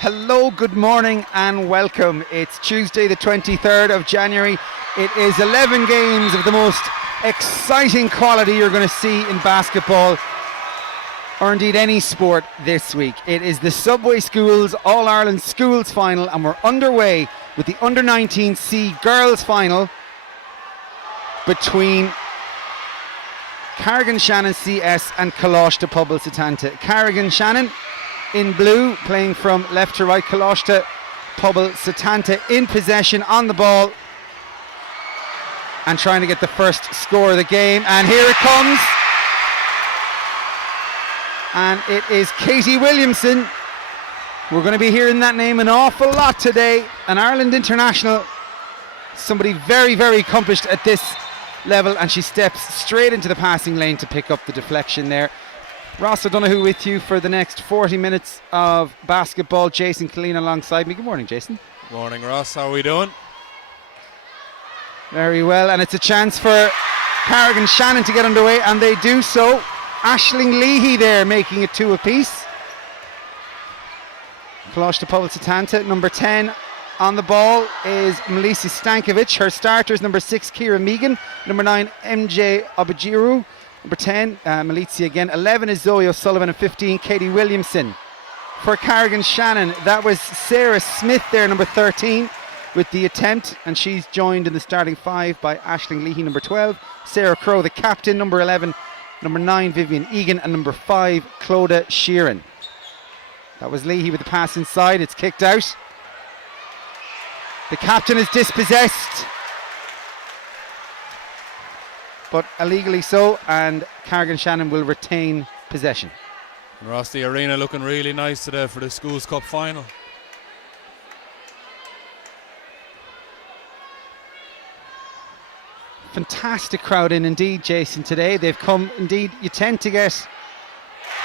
Hello, good morning and welcome. It's Tuesday the 23rd of January. It is 11 games of the most exciting quality you're going to see in basketball, or indeed any sport this week. It is the Subway Schools All-Ireland Schools Final, and we're underway with the U19C Girls Final between Carrick Shannon CS and Colaiste Pobail Setanta. Carrick Shannon in blue, playing from left to right. Colaiste Pobail Setanta in possession on the ball and trying to get the first score of the game. And here it comes. And it is Katie Williamson. We're going to be hearing that name an awful lot today. An Ireland international. Somebody very, very accomplished at this level. And she steps straight into the passing lane to pick up the deflection there. Ross O'Donoghue with you for the next 40 minutes of basketball. Jason Killeen alongside me. Good morning, Jason. Morning, Ross. How are we doing? Very well, and it's a chance for Carrick and Shannon to get underway, and they do so. Aisling Leahy there making it two apiece. Colaiste Pobail Setanta, number 10 on the ball is Melissa Stankovic. Her starters, number 6 Kira Megan, number 9 MJ Obajiru, number 10 Melissa again, 11 is Zoe O'Sullivan, and 15 Katie Williamson. For Carrick and Shannon, that was Sarah Smith there, number 13 with the attempt, and she's joined in the starting 5 by Aisling Leahy, number 12, Sarah Crowe the captain, number 11, number 9 Vivian Egan, and number 5 Clodagh Sheeran. That was Leahy with the pass inside. It's kicked out. The captain is dispossessed, but illegally so, and Carrick and Shannon will retain possession. And Ross, the arena looking really nice today for the Schools Cup final. Fantastic crowd in indeed, Jason, today. They've come indeed. You tend to get,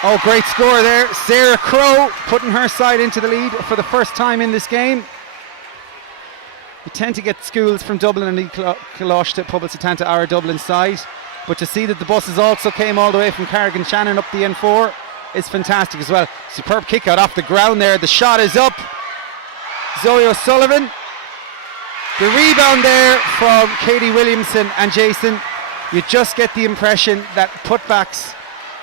oh, great score there. Sarah Crowe putting her side into the lead for the first time in this game. You tend to get schools from Dublin and Colaiste Pobail Setanta, our Dublin side. But to see that the buses also came all the way from Carrick and Shannon up the N4 is fantastic as well. Superb kick out off the ground there. The shot is up. Zoe O'Sullivan. The rebound there from Katie Williamson, and Jason, you just get the impression that putbacks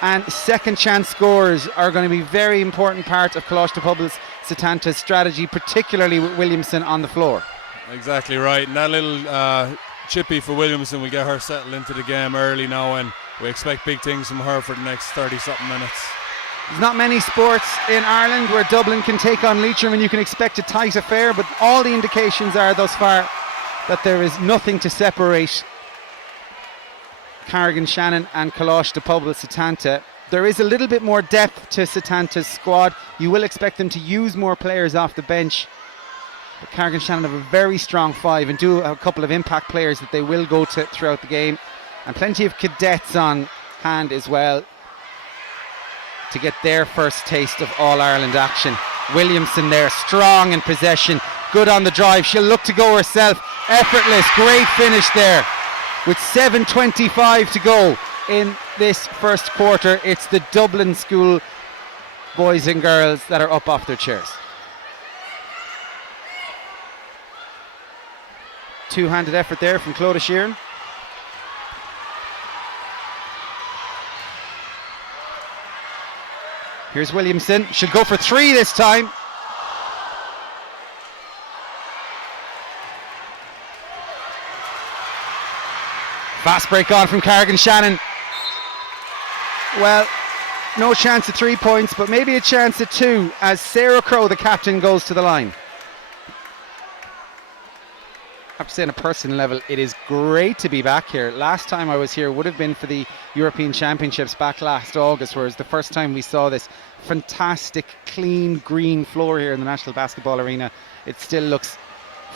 and second chance scores are going to be a very important part of Colaiste Pobail Setanta's strategy, particularly with Williamson on the floor. Exactly right, and that little chippy for Williamson will get her settled into the game early now, and we expect big things from her for the next 30-something minutes. There's not many sports in Ireland where Dublin can take on Leitrim and you can expect a tight affair, but all the indications are thus far that there is nothing to separate Carrick and Shannon and Colaiste Pobail Setanta. There is a little bit more depth to Setanta's squad. You will expect them to use more players off the bench, but Carrick and Shannon have a very strong 5 and do have a couple of impact players that they will go to throughout the game, and plenty of cadets on hand as well to get their first taste of All-Ireland action. Williamson there, strong in possession, good on the drive. She'll look to go herself. Effortless, great finish there. With 7:25 to go in this first quarter, it's the Dublin School boys and girls that are up off their chairs. Two-handed effort there from Clodagh Sheeran. Here's Williamson. She'll go for 3 this time. Fast break on from Carrick and Shannon. Well, no chance at 3 points, but maybe a chance at 2 as Sarah Crowe, the captain, goes to the line. I have to say, on a personal level, it is great to be back here. Last time I was here would have been for the European Championships back last August, whereas the first time we saw this fantastic, clean, green floor here in the National Basketball Arena, it still looks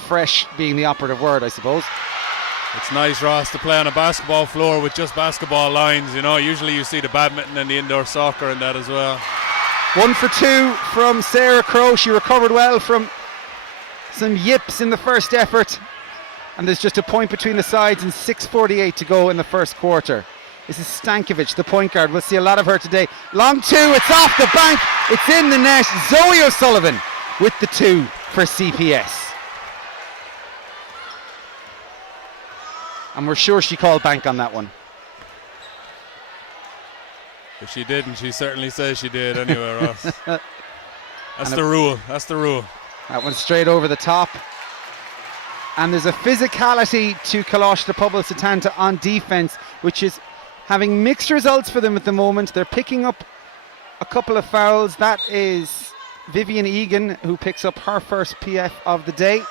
fresh, being the operative word, I suppose. It's nice, Ross, to play on a basketball floor with just basketball lines. You know, usually you see the badminton and the indoor soccer and that as well. 1 for 2 from Sarah Crowe. She recovered well from some yips in the first effort. And there's just a point between the sides and 6:48 to go in the first quarter. This is Stankovic, the point guard. We'll see a lot of her today. Long 2, it's off the bank, it's in the net. Zoe O'Sullivan with the 2 for CPS. And we're sure she called bank on that one. If she didn't, she certainly says she did anyway, Ross. That's the rule. That's the rule. That one straight over the top. And there's a physicality to Colaiste Pobail Setanta on defence, which is having mixed results for them at the moment. They're picking up a couple of fouls. That is Vivian Egan, who picks up her first PF of the day.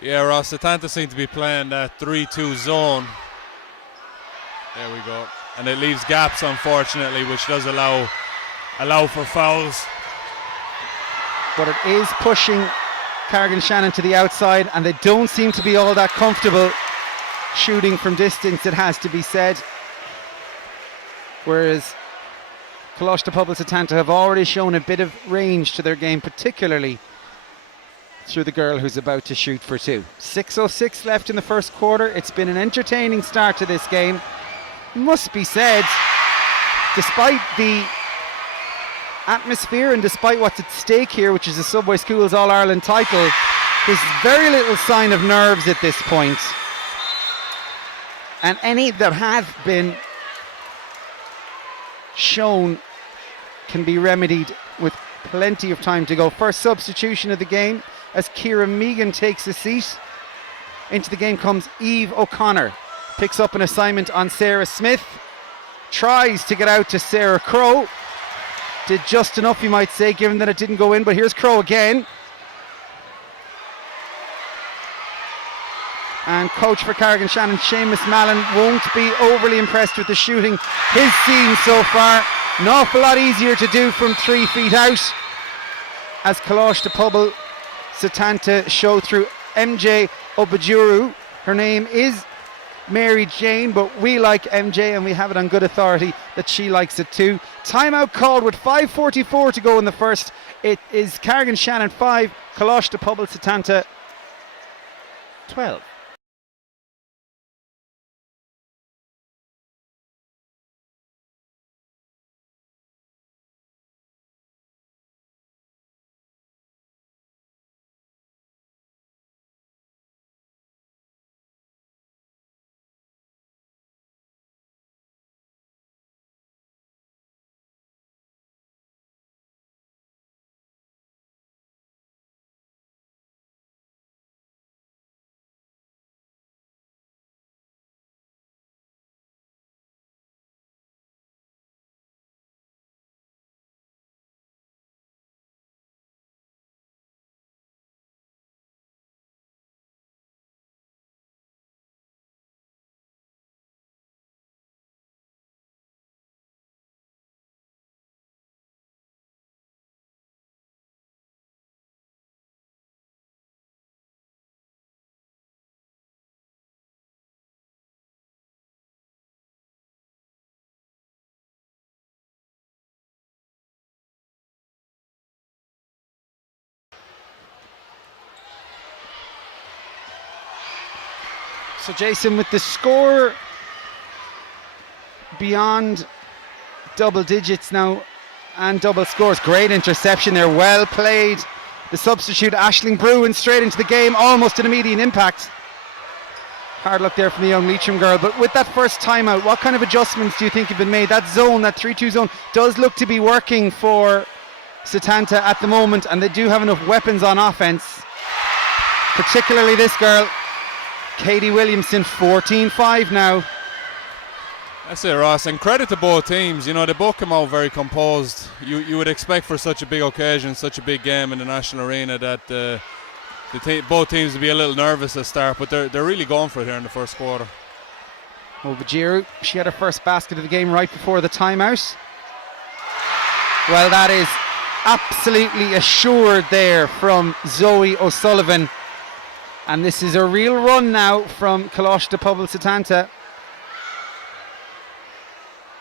Yeah, Ross, Setanta seem to be playing that 3-2 zone. There we go. And it leaves gaps, unfortunately, which does allow for fouls. But it is pushing Carrick and Shannon to the outside, and they don't seem to be all that comfortable shooting from distance, it has to be said. Whereas Colaiste Pobail Setanta have already shown a bit of range to their game, particularly through the girl who's about to shoot for 2. 6:06 left in the first quarter. It's been an entertaining start to this game. Must be said, despite the atmosphere and despite what's at stake here, which is the Subway Schools All-Ireland title, there's very little sign of nerves at this point. And any that have been shown can be remedied with plenty of time to go. First substitution of the game as Ciara Megan takes a seat. Into the game comes Eve O'Connor. Picks up an assignment on Sarah Smith. Tries to get out to Sarah Crowe. Did just enough, you might say, given that it didn't go in, but here's Crowe again. And coach for Carrick and Shannon, Seamus Mallon, won't be overly impressed with the shooting he's seen so far. An awful lot easier to do from 3 feet out, as Colaiste Pobail Setanta show through MJ Obajuru. Her name is Mary Jane, but we like MJ and we have it on good authority that she likes it too. Timeout called with 5:44 to go in the first. It is Carrick and Shannon 5, Colaiste Pobail Setanta 12. So Jason, with the score beyond double digits now and double scores, great interception there, well played. The substitute Aisling Bruin straight into the game, almost an immediate impact. Hard luck there from the young Leitrim girl, but with that first timeout, what kind of adjustments do you think have been made? That zone, that 3-2 zone, does look to be working for Setanta at the moment, and they do have enough weapons on offense, particularly this girl, Katie Williamson, 14-5 now. That's it, Ross, and credit to both teams. You know, they both come out very composed. You would expect for such a big occasion, such a big game in the national arena, that both teams would be a little nervous at start, but they're really going for it here in the first quarter. Obajiru, she had her first basket of the game right before the timeout. Well, that is absolutely assured there from Zoe O'Sullivan. And this is a real run now from Colaiste Pobail Setanta.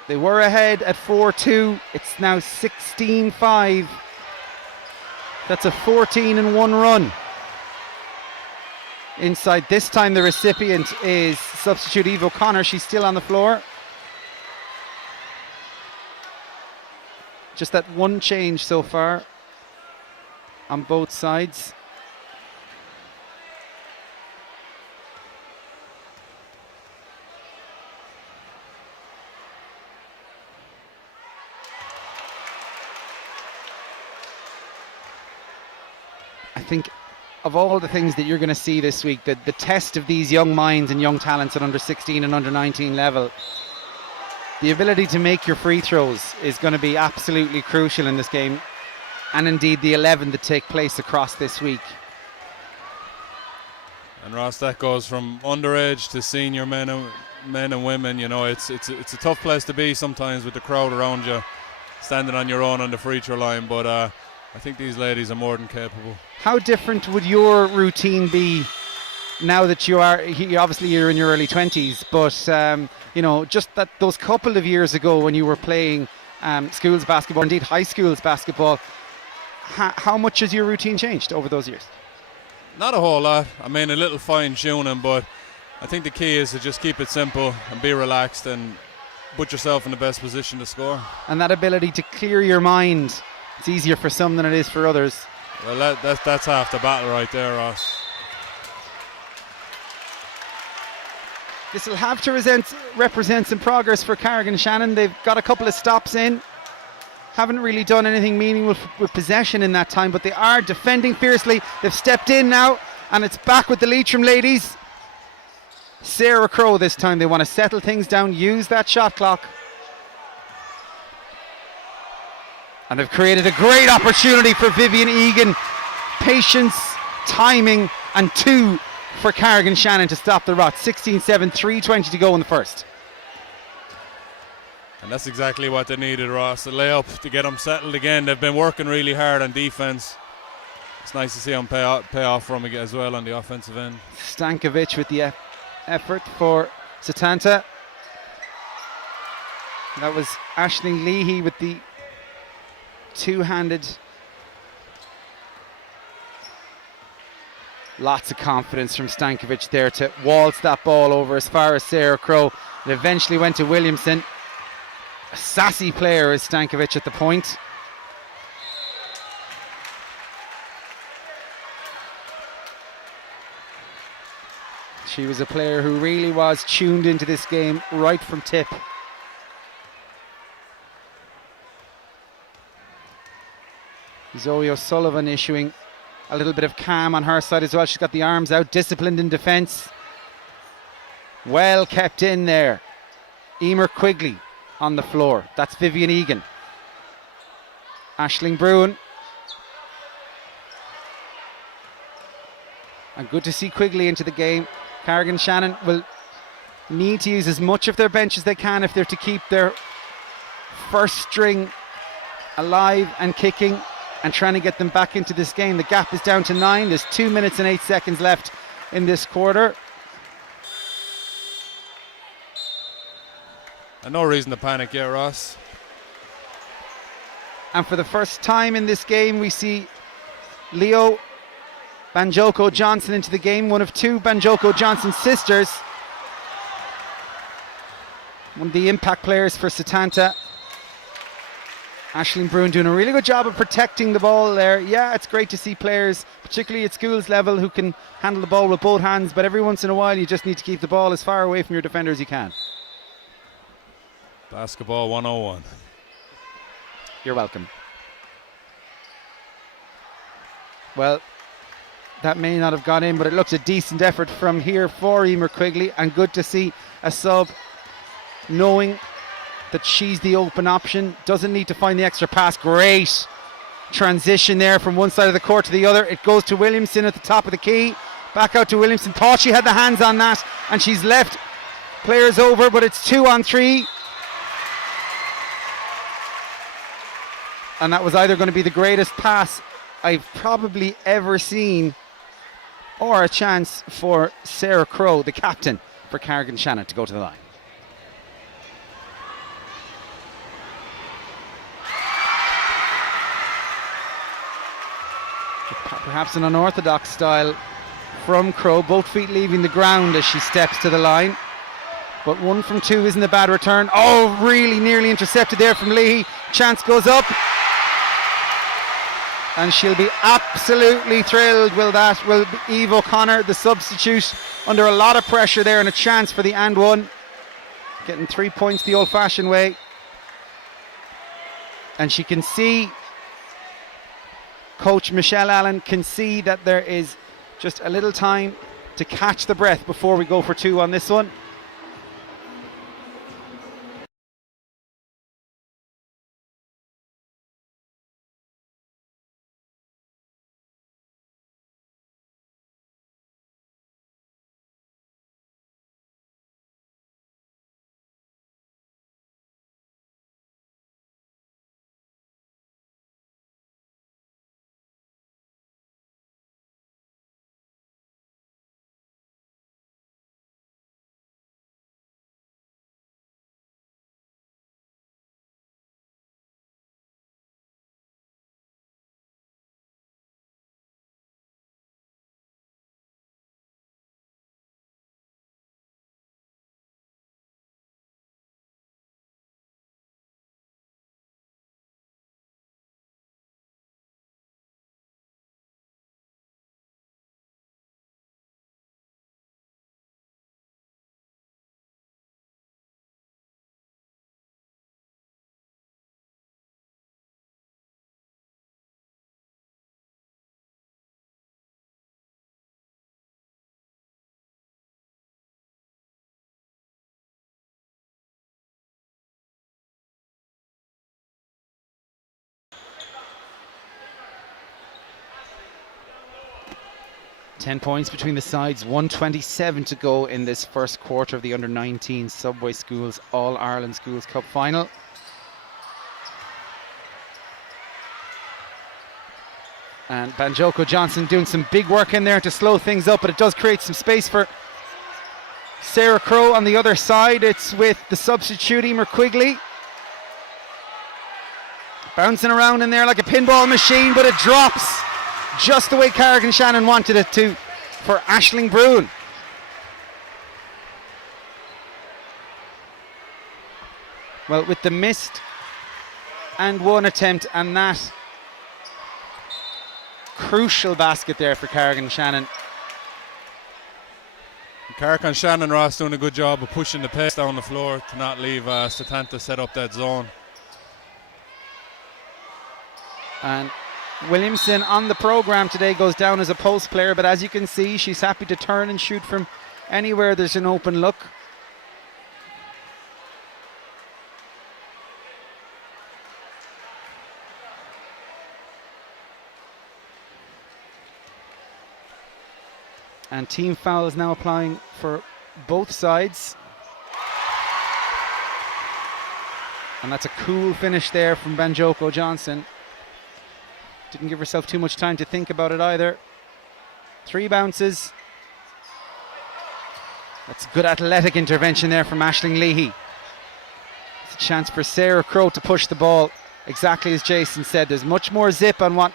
They were ahead at 4-2. It's now 16-5. That's a 14-1 run. Inside this time the recipient is substitute Eve O'Connor. She's still on the floor. Just that one change so far. on both sides. I think of all the things that you're going to see this week, the test of these young minds and young talents at under 16 and under 19 level, the ability to make your free throws is going to be absolutely crucial in this game, and indeed the 11 that take place across this week. And Ross, that goes from underage to senior men and women. You know, it's a tough place to be sometimes with the crowd around you, standing on your own on the free throw line, but I think these ladies are more than capable. How different would your routine be now that obviously you're in your early 20s, but you know, just those couple of years ago when you were playing schools basketball, indeed high schools basketball, how much has your routine changed over those years? Not a whole lot. I mean, a little fine tuning, but I think the key is to just keep it simple and be relaxed and put yourself in the best position to score. And that ability to clear your mind, it's easier for some than it is for others. Well, that's half the battle right there, Ross. This will have to represent some progress for Carrick and Shannon. They've got a couple of stops in. Haven't really done anything meaningful with possession in that time, but they are defending fiercely. They've stepped in now, and it's back with the Leitrim ladies. Sarah Crowe this time. They want to settle things down, use that shot clock. And they've created a great opportunity for Vivian Egan. Patience, timing, and 2 for Carrick and Shannon to stop the rot. 16-7, 3:20 to go in the first. And that's exactly what they needed, Ross. A layup to get them settled again. They've been working really hard on defense. It's nice to see them pay off from it as well on the offensive end. Stankovic with the effort for Setanta. That was Aisling Leahy with the two-handed. Lots of confidence from Stankovic there to waltz that ball over as far as Sarah Crowe. It eventually went to Williamson. A sassy player is Stankovic at the point. She was a player who really was tuned into this game right from tip. Zoe O'Sullivan issuing a little bit of calm on her side as well. She's got the arms out, disciplined in defence. Well kept in there. Emer Quigley on the floor. That's Vivian Egan. Aisling Bruin. And good to see Quigley into the game. Carrick and Shannon will need to use as much of their bench as they can if they're to keep their first string alive and kicking and trying to get them back into this game. The gap is down to 9. There's 2 minutes and 8 seconds left in this quarter. And no reason to panic yet, Ross. And for the first time in this game, we see Leo Banjoko Johnson into the game, one of 2 Banjoko Johnson sisters. One of the impact players for Setanta. Aisling Bruin doing a really good job of protecting the ball there. Yeah, it's great to see players, particularly at schools level, who can handle the ball with both hands, but every once in a while you just need to keep the ball as far away from your defender as you can. Basketball 101. You're welcome. Well, that may not have gone in, but it looks a decent effort from here for Emer Quigley, and good to see a sub knowing that she's the open option, doesn't need to find the extra pass. Great transition there from one side of the court to the other. It goes to Williamson at the top of the key, back out to Williamson. Thought she had the hands on that, and she's left players over, but it's 2 on 3, and that was either going to be the greatest pass I've probably ever seen, or a chance for Sarah Crowe, the captain for Carrick and Shannon, to go to the line. Perhaps an unorthodox style from Crowe, both feet leaving the ground as she steps to the line. But 1 from 2 isn't a bad return. Oh, really nearly intercepted there from Leahy. Chance goes up. And she'll be absolutely thrilled will be Eve O'Connor, the substitute, under a lot of pressure there, and a chance for the and one. Getting 3 points the old-fashioned way. And she can see, Coach Michelle Allen can see that there is just a little time to catch the breath before we go for two on this one. Ten points between the sides, 1:27 to go in this first quarter of the under-19 Subway Schools All-Ireland Schools Cup final. And Banjoko Johnson doing some big work in there to slow things up, but it does create some space for Sarah Crowe on the other side. It's with the substitute Emer Quigley. Bouncing around in there like a pinball machine, but it drops just the way Carrick and Shannon wanted it to for Aisling Bruin. Well, with the missed and one attempt and that crucial basket there for Carrick and Shannon. Carrick and Shannon Ross doing a good job of pushing the pace down the floor to not leave Setanta set up that zone. And Williamson on the program today goes down as a post player, but as you can see, she's happy to turn and shoot from anywhere there's an open look. And team foul is now applying for both sides. And that's a cool finish there from Banjoko Johnson. Didn't give herself too much time to think about it either. 3 bounces. That's good athletic intervention there from Aisling Leahy. It's a chance for Sarah Crowe to push the ball. Exactly as Jason said, there's much more zip on what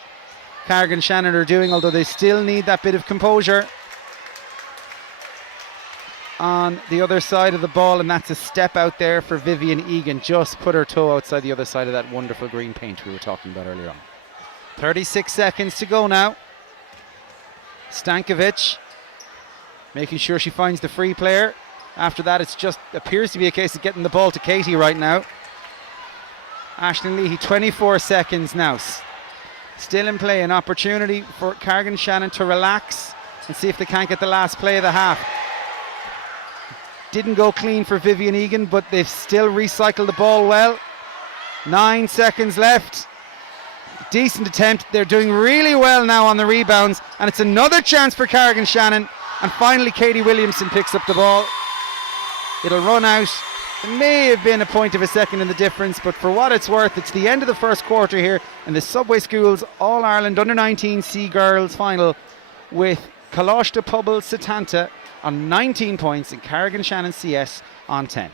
Carrick and Shannon are doing, although they still need that bit of composure on the other side of the ball, and that's a step out there for Vivian Egan. Just put her toe outside the other side of that wonderful green paint we were talking about earlier on. 36 seconds to go now. Stankovic making sure she finds the free player. After that, it's just appears to be a case of getting the ball to Katie right now. Aisling Leahy, 24 seconds now. Still in play, an opportunity for Carrick and Shannon to relax and see if they can't get the last play of the half. Didn't go clean for Vivian Egan, but they've still recycled the ball well. 9 seconds left. Decent attempt. They're doing really well now on the rebounds, and it's another chance for Carrick and Shannon. And finally, Katie Williamson picks up the ball. It'll run out. It may have been a point of a second in the difference, but for what it's worth, it's the end of the first quarter here in the Subway Schools All-Ireland Under-19C Girls Final, with Colaiste Pobail Setanta on 19 points and Carrick and Shannon CS on 10.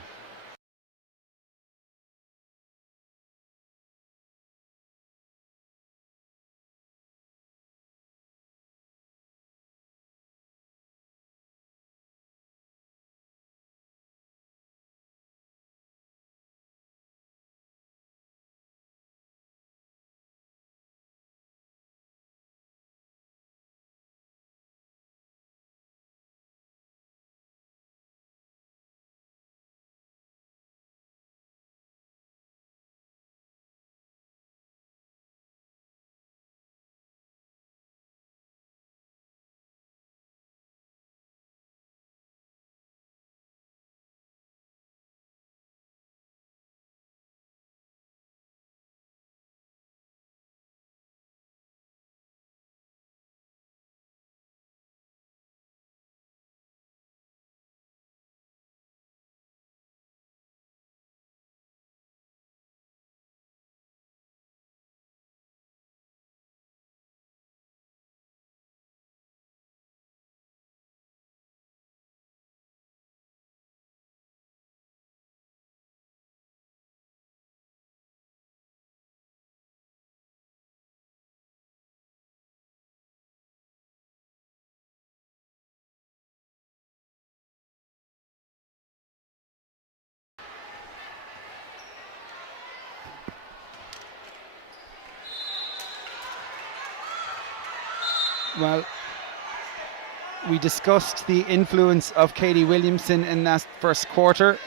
Well, we discussed the influence of Katie Williamson in that first quarter.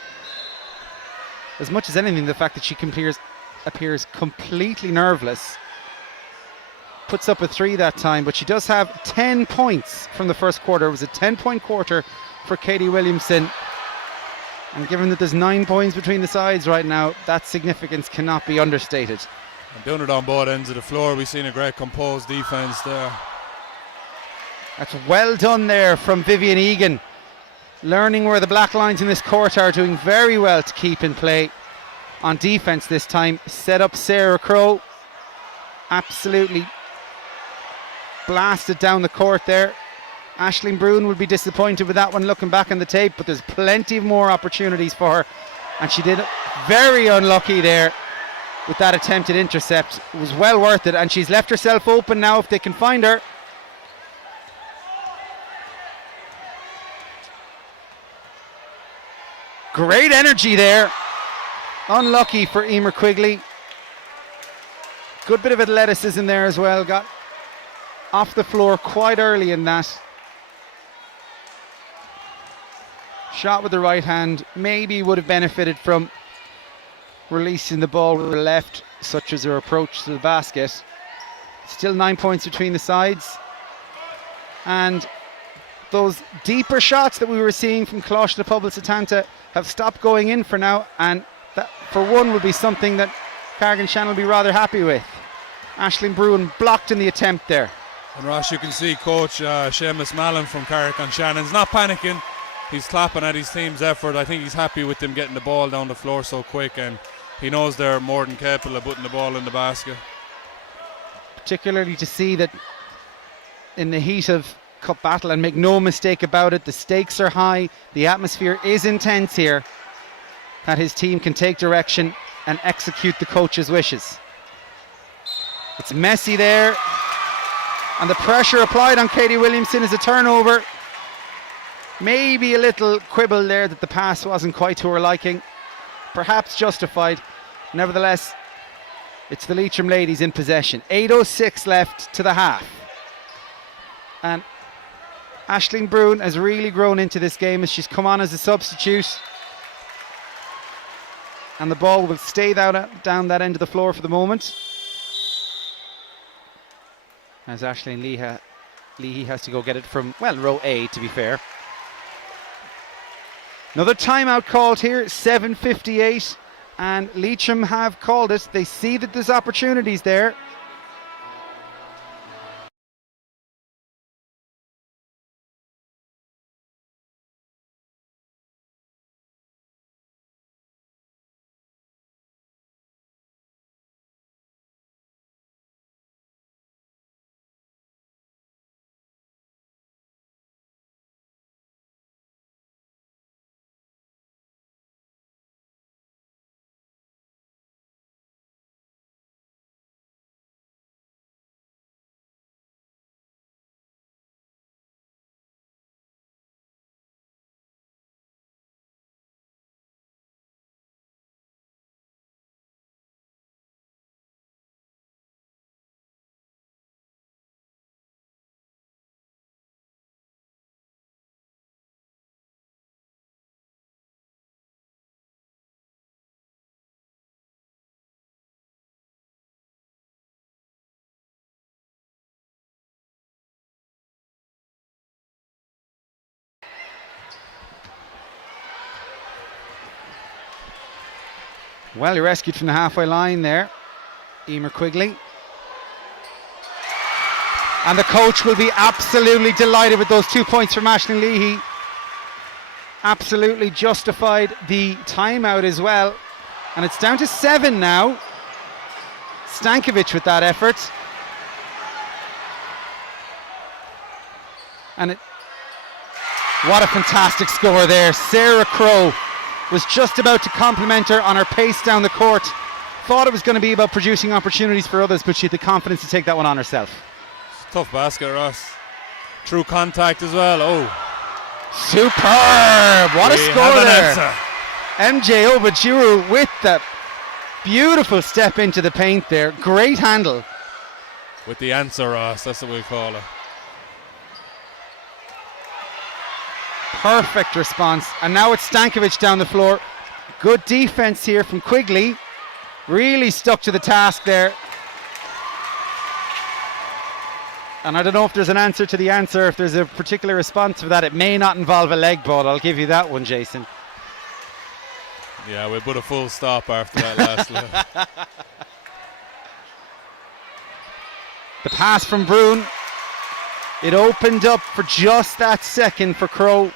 As much as anything, the fact that she appears completely nerveless. Puts up a 3 that time, but she does have 10 points from the first quarter. It was a 10-point quarter for Katie Williamson. And given that there's 9 points between the sides right now, that significance cannot be understated. And doing it on both ends of the floor, we've seen a great composed defence there. That's well done there from Vivian Egan. Learning where the black lines in this court are, doing very well to keep in play on defence this time. Set up Sarah Crowe. Absolutely blasted down the court there. Aisling Brune will be disappointed with that one looking back on the tape, but there's plenty of more opportunities for her, and she did very unlucky there with that attempted intercept. It was well worth it, and she's left herself open now if they can find her. Great energy there. Unlucky for Emer Quigley. Good bit of athleticism there as well. Got off the floor quite early in that. Shot with the right hand. Maybe would have benefited from releasing the ball with the left, such as her approach to the basket. Still 9 points between the sides. And those deeper shots that we were seeing from Colaiste na Pobail Setanta have stopped going in for now, and that for one would be something that Carrick and Shannon will be rather happy with. Aisling Brune blocked in the attempt there. And Ross, you can see Coach Seamus Mallon from Carrick and Shannon's not panicking. He's clapping at his team's effort. I think he's happy with them getting the ball down the floor so quick, and he knows they're more than capable of putting the ball in the basket. Particularly to see that in the heat of cup battle, and make no mistake about it, the stakes are high, the atmosphere is intense here, that his team can take direction and execute the coach's wishes. It's messy there, and the pressure applied on Katie Williamson is a turnover. Maybe a little quibble there that the pass wasn't quite to her liking, perhaps justified. Nevertheless, it's the Leitrim ladies in possession. 8:06 left to the half, and Aisling Brune has really grown into this game as she's come on as a substitute, and the ball will stay down that end of the floor for the moment, as Aisling Leahy has to go get it from, well, row A to be fair. Another timeout called here, 7:58, and Leitrim have called it. They see that there's opportunities there. Well, he rescued from the halfway line there, Emer Quigley. And the coach will be absolutely delighted with those 2 points from Aisling Leahy. Absolutely justified the timeout as well. And it's down to 7 now. Stankovic with that effort. And what a fantastic score there. Sarah Crowe was just about to compliment her on her pace down the court. Thought it was going to be about producing opportunities for others, but she had the confidence to take that one on herself. Tough basket, Ross. True contact as well. Oh, superb! What a score there. MJ Obajuru with that beautiful step into the paint there. Great handle. With the answer, Ross. That's what we call it. Perfect response. And now it's Stankovic down the floor. Good defense here from Quigley. Really stuck to the task there. And I don't know if there's an answer to the answer, if there's a particular response for that. It may not involve a leg ball. I'll give you that one, Jason. Yeah, we put a full stop after that last look. The pass from Brune. It opened up for just that second for Crow.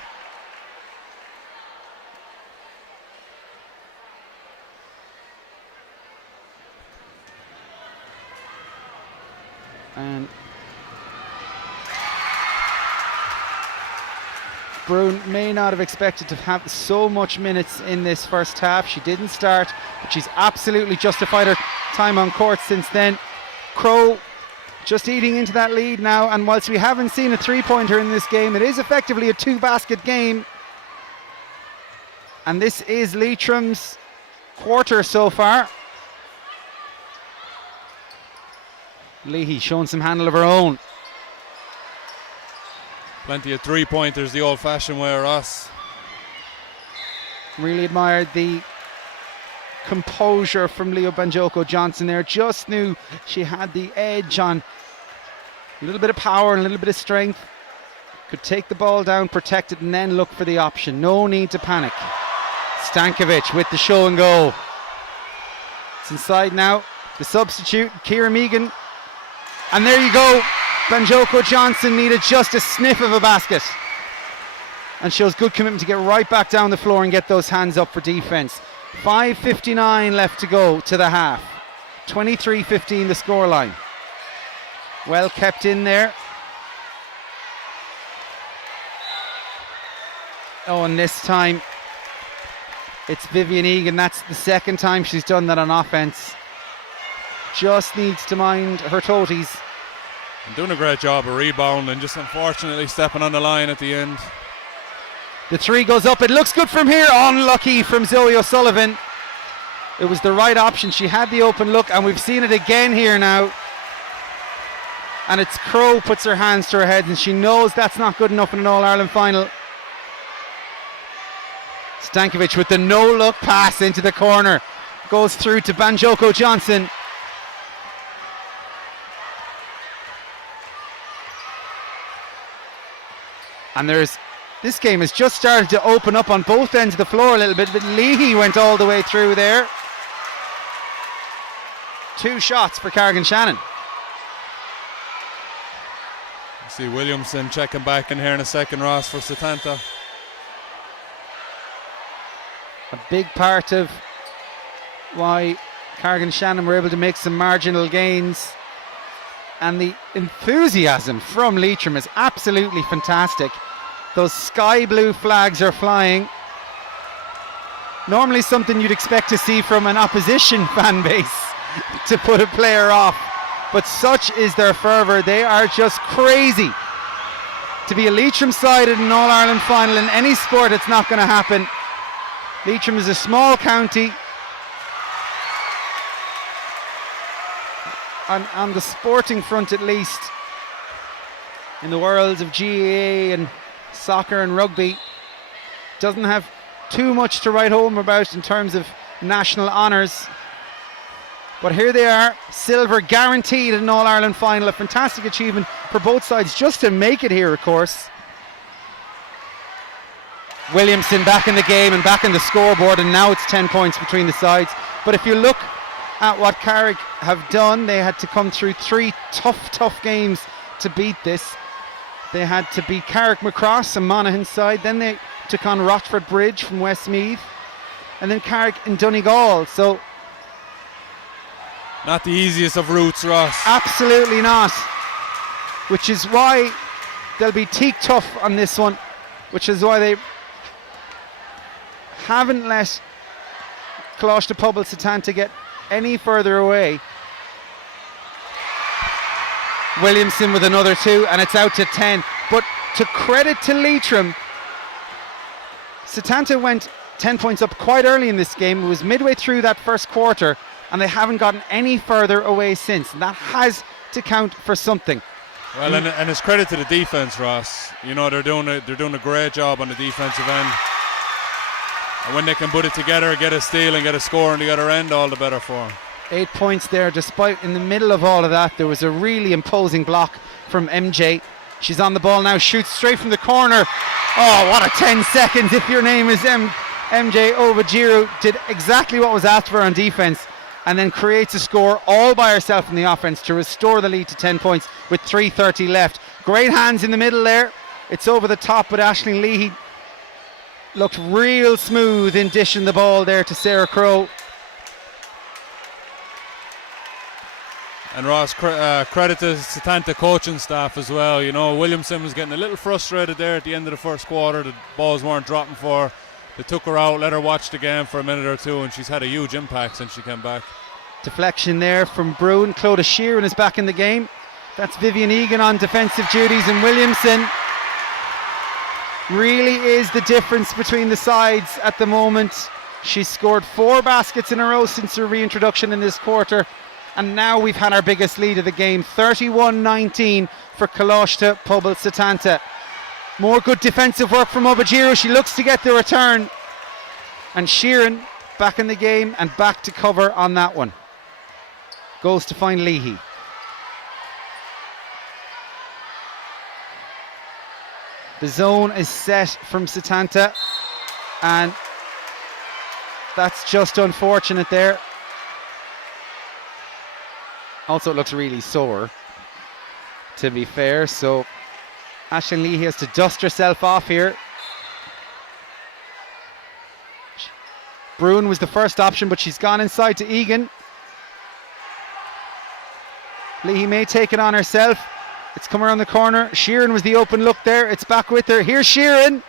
And Brune may not have expected to have so much minutes in this first half. She didn't start, but she's absolutely justified her time on court since then. Crow just eating into that lead now, and whilst we haven't seen a three-pointer in this game, it is effectively a two-basket game. And this is Leitrim's quarter so far. Leahy showing some handle of her own. Plenty of three-pointers the old-fashioned way, Ross. Really admired the composure from Leo Banjoko Johnson there. Just knew she had the edge on a little bit of power and a little bit of strength. Could take the ball down, protect it, and then look for the option. No need to panic. Stankovic with the show and go. It's inside now. The substitute, Ciara Megan. And there you go. Banjoko Johnson needed just a sniff of a basket. And shows good commitment to get right back down the floor and get those hands up for defense. 5:59 left to go to the half. 23-15 the scoreline. Well kept in there. Oh, and this time it's Vivian Egan. That's the second time she's done that on offense. Just needs to mind her toties. And doing a great job of rebounding, just unfortunately stepping on the line at the end. The three goes up. It looks good from here. Unlucky from Zoe O'Sullivan. It was the right option. She had the open look, and we've seen it again here now. And it's Crow puts her hands to her head, and she knows that's not good enough in an All-Ireland final. Stankovic with the no-look pass into the corner. Goes through to Banjoko Johnson. And this game has just started to open up on both ends of the floor a little bit, but Leahy went all the way through there. 2 shots for Carrick and Shannon. See Williamson checking back in here in a second, Ross, for Setanta. A big part of why Carrick and Shannon were able to make some marginal gains. And the enthusiasm from Leitrim is absolutely fantastic. Those sky blue flags are flying. Normally something you'd expect to see from an opposition fan base to put a player off. But such is their fervour. They are just crazy. To be a Leitrim side in an All-Ireland final in any sport, it's not going to happen. Leitrim is a small county. On the sporting front at least, in the world of GAA and soccer and rugby, doesn't have too much to write home about in terms of national honours. But here they are, silver guaranteed in an All-Ireland final. A fantastic achievement for both sides just to make it here, of course. Williamson back in the game and back in the scoreboard, and now it's 10 points between the sides. But if you look at what Carrick have done, they had to come through 3 tough games to beat this. They had to beat Carrick Macross and Monaghan's side, then they took on Rochford Bridge from Westmeath, and then Carrick and Donegal. So not the easiest of routes, Ross. Absolutely not. Which is why they'll be teak tough on this one, which is why they haven't let Colaiste, Pobail, Setanta get any further away. Williamson with another 2, and it's out to 10. But to credit to Leitrim, Setanta went 10 points up quite early in this game. It was midway through that first quarter, and they haven't gotten any further away since. And that has to count for something. Well, and it's credit to the defense, Ross. You know, they're doing a great job on the defensive end. And when they can put it together, get a steal and get a score on the other end, all the better for them. 8 points there, despite in the middle of all of that, there was a really imposing block from MJ. She's on the ball now, shoots straight from the corner. Oh, what a 10 seconds. If your name is MJ Obajiru, did exactly what was asked for on defense, and then creates a score all by herself in the offense to restore the lead to 10 points with 3:30 left. Great hands in the middle there. It's over the top, but Aisling Leahy looked real smooth in dishing the ball there to Sarah Crowe. And Ross, credit to Setanta coaching staff as well. You know, Williamson was getting a little frustrated there at the end of the first quarter. The balls weren't dropping for her. They took her out, let her watch the game for a minute or two, and she's had a huge impact since she came back. Deflection there from Bruin. Clodagh Sheeran is back in the game. That's Vivian Egan on defensive duties, and Williamson really is the difference between the sides at the moment. She's scored 4 baskets in a row since her reintroduction in this quarter, and now we've had our biggest lead of the game, 31-19 for Colaiste Pobail Setanta. More good defensive work from Obajiru. She looks to get the return, and Sheeran back in the game and back to cover on that one. Goes to find Leahy. The zone is set from Setanta, and that's just unfortunate there. Also, it looks really sore, to be fair, so Aisling Leahy has to dust herself off here. Bruin was the first option, but she's gone inside to Egan. Leahy may take it on herself. It's come around the corner. Sheeran was the open look there. It's back with her. Here's Sheeran.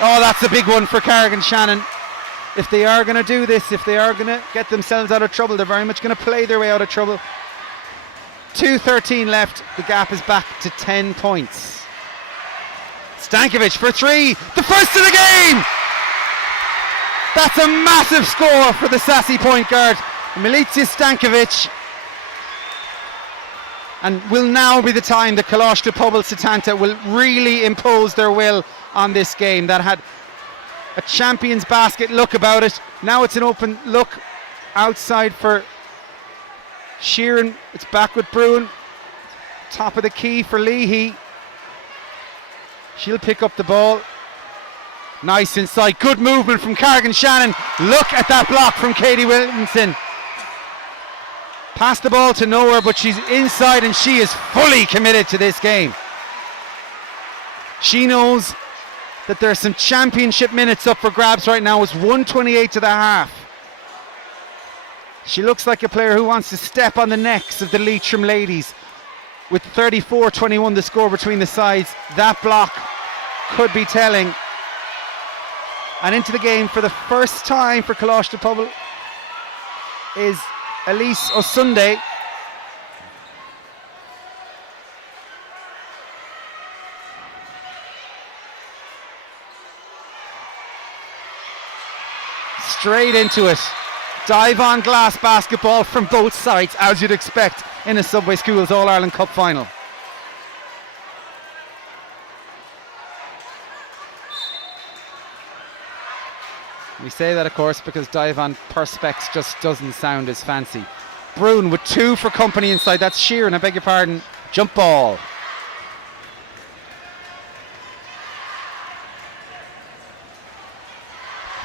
Oh, that's a big one for Carrick and Shannon. If they are going to do this, if they are going to get themselves out of trouble, they're very much going to play their way out of trouble. 2:13 left. The gap is back to 10 points. Stankovic for 3. The first of the game! That's a massive score for the sassy point guard, Milica Stankovic. And will now be the time that Colaiste Pobail Setanta will really impose their will on this game. That had a champion's basket look about it. Now it's an open look outside for Sheeran. It's back with Bruin. Top of the key for Leahy. She'll pick up the ball. Nice inside. Good movement from Carrick and Shannon. Look at that block from Katie Williamson. Passed the ball to nowhere, but she's inside and she is fully committed to this game. She knows that there are some championship minutes up for grabs right now. It's 1:28 to the half. She looks like a player who wants to step on the necks of the Leitrim ladies. With 34-21 the score between the sides, that block could be telling. And into the game for the first time for Colaiste Pobail is Elise Osunde. Straight into it. Dive on glass basketball from both sides, as you'd expect in a Subway Schools All-Ireland Cup final. We say that, of course, because dive on perspex just doesn't sound as fancy. Bruin with 2 for company inside. That's Sheeran, I beg your pardon. Jump ball.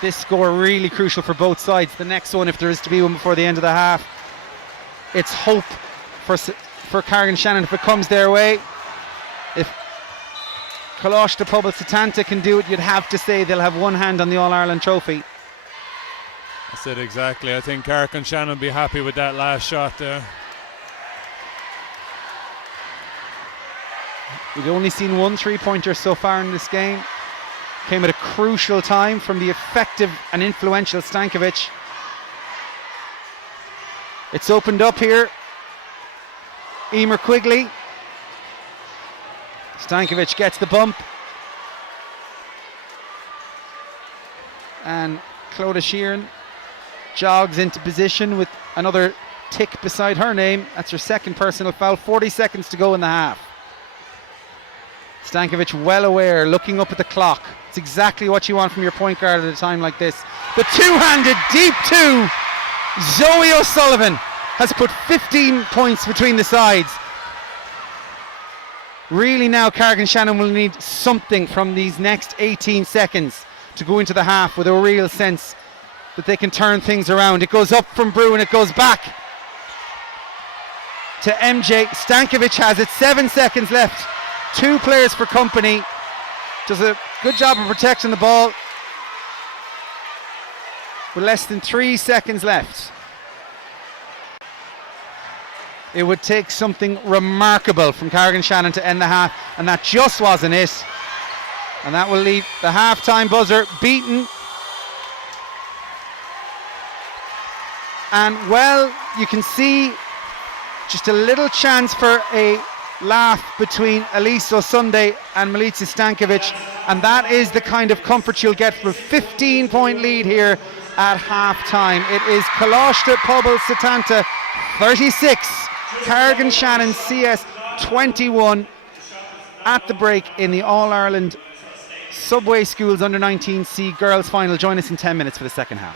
This score really crucial for both sides. The next one, if there is to be one before the end of the half, it's hope for Carrick and Shannon if it comes their way. If Colaiste Pobail Setanta can do it, you'd have to say they'll have one hand on the All-Ireland trophy. That's it exactly. I think Carrick and Shannon will be happy with that last shot there. We've only seen 1 3-pointer so far in this game. Came at a crucial time from the effective and influential Stankovic. It's opened up here. Emer Quigley. Stankovic gets the bump. And Clodagh Sheeran jogs into position with another tick beside her name. That's her second personal foul. 40 seconds to go in the half. Stankovic well aware, looking up at the clock. It's exactly what you want from your point guard at a time like this. The two-handed deep two. Zoe O'Sullivan has put 15 points between the sides. Really now Carrick and Shannon will need something from these next 18 seconds to go into the half with a real sense that they can turn things around. It goes up from Brew and it goes back to MJ. Stankovic has it, 7 seconds left. 2 players for company. Does a good job of protecting the ball with less than 3 seconds left. It would take something remarkable from Carrick and Shannon to end the half, and that just wasn't it. And that will leave the half-time buzzer beaten. And well, you can see just a little chance for a laugh between Elise O'Sunday and Milica Stankovic, and that is the kind of comfort you'll get from a 15-point lead here at half-time. It is Colaiste, Pobail, Setanta 36, Carrick and Shannon CS 21 at the break in the All-Ireland Subway Schools Under-19C Girls Final. Join us in 10 minutes for the second half.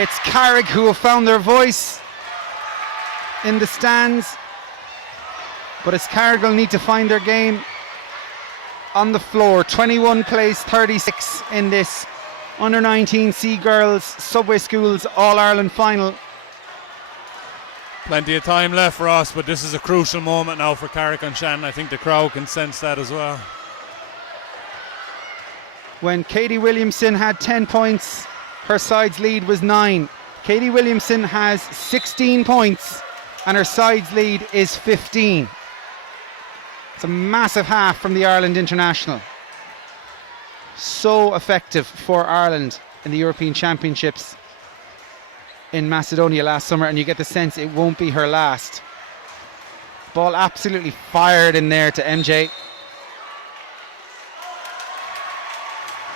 It's Carrick who have found their voice in the stands. But it's Carrick will need to find their game on the floor. 21 plays 36 in this U19C Girls Subway Schools All-Ireland final. Plenty of time left for us, but this is a crucial moment now for Carrick and Shannon. I think the crowd can sense that as well. When Katie Williamson had 10 points, her side's lead was 9. Katie Williamson has 16 points and her side's lead is 15. It's a massive half from the Ireland international. So effective for Ireland in the European Championships in Macedonia last summer, and you get the sense it won't be her last. Ball absolutely fired in there to MJ.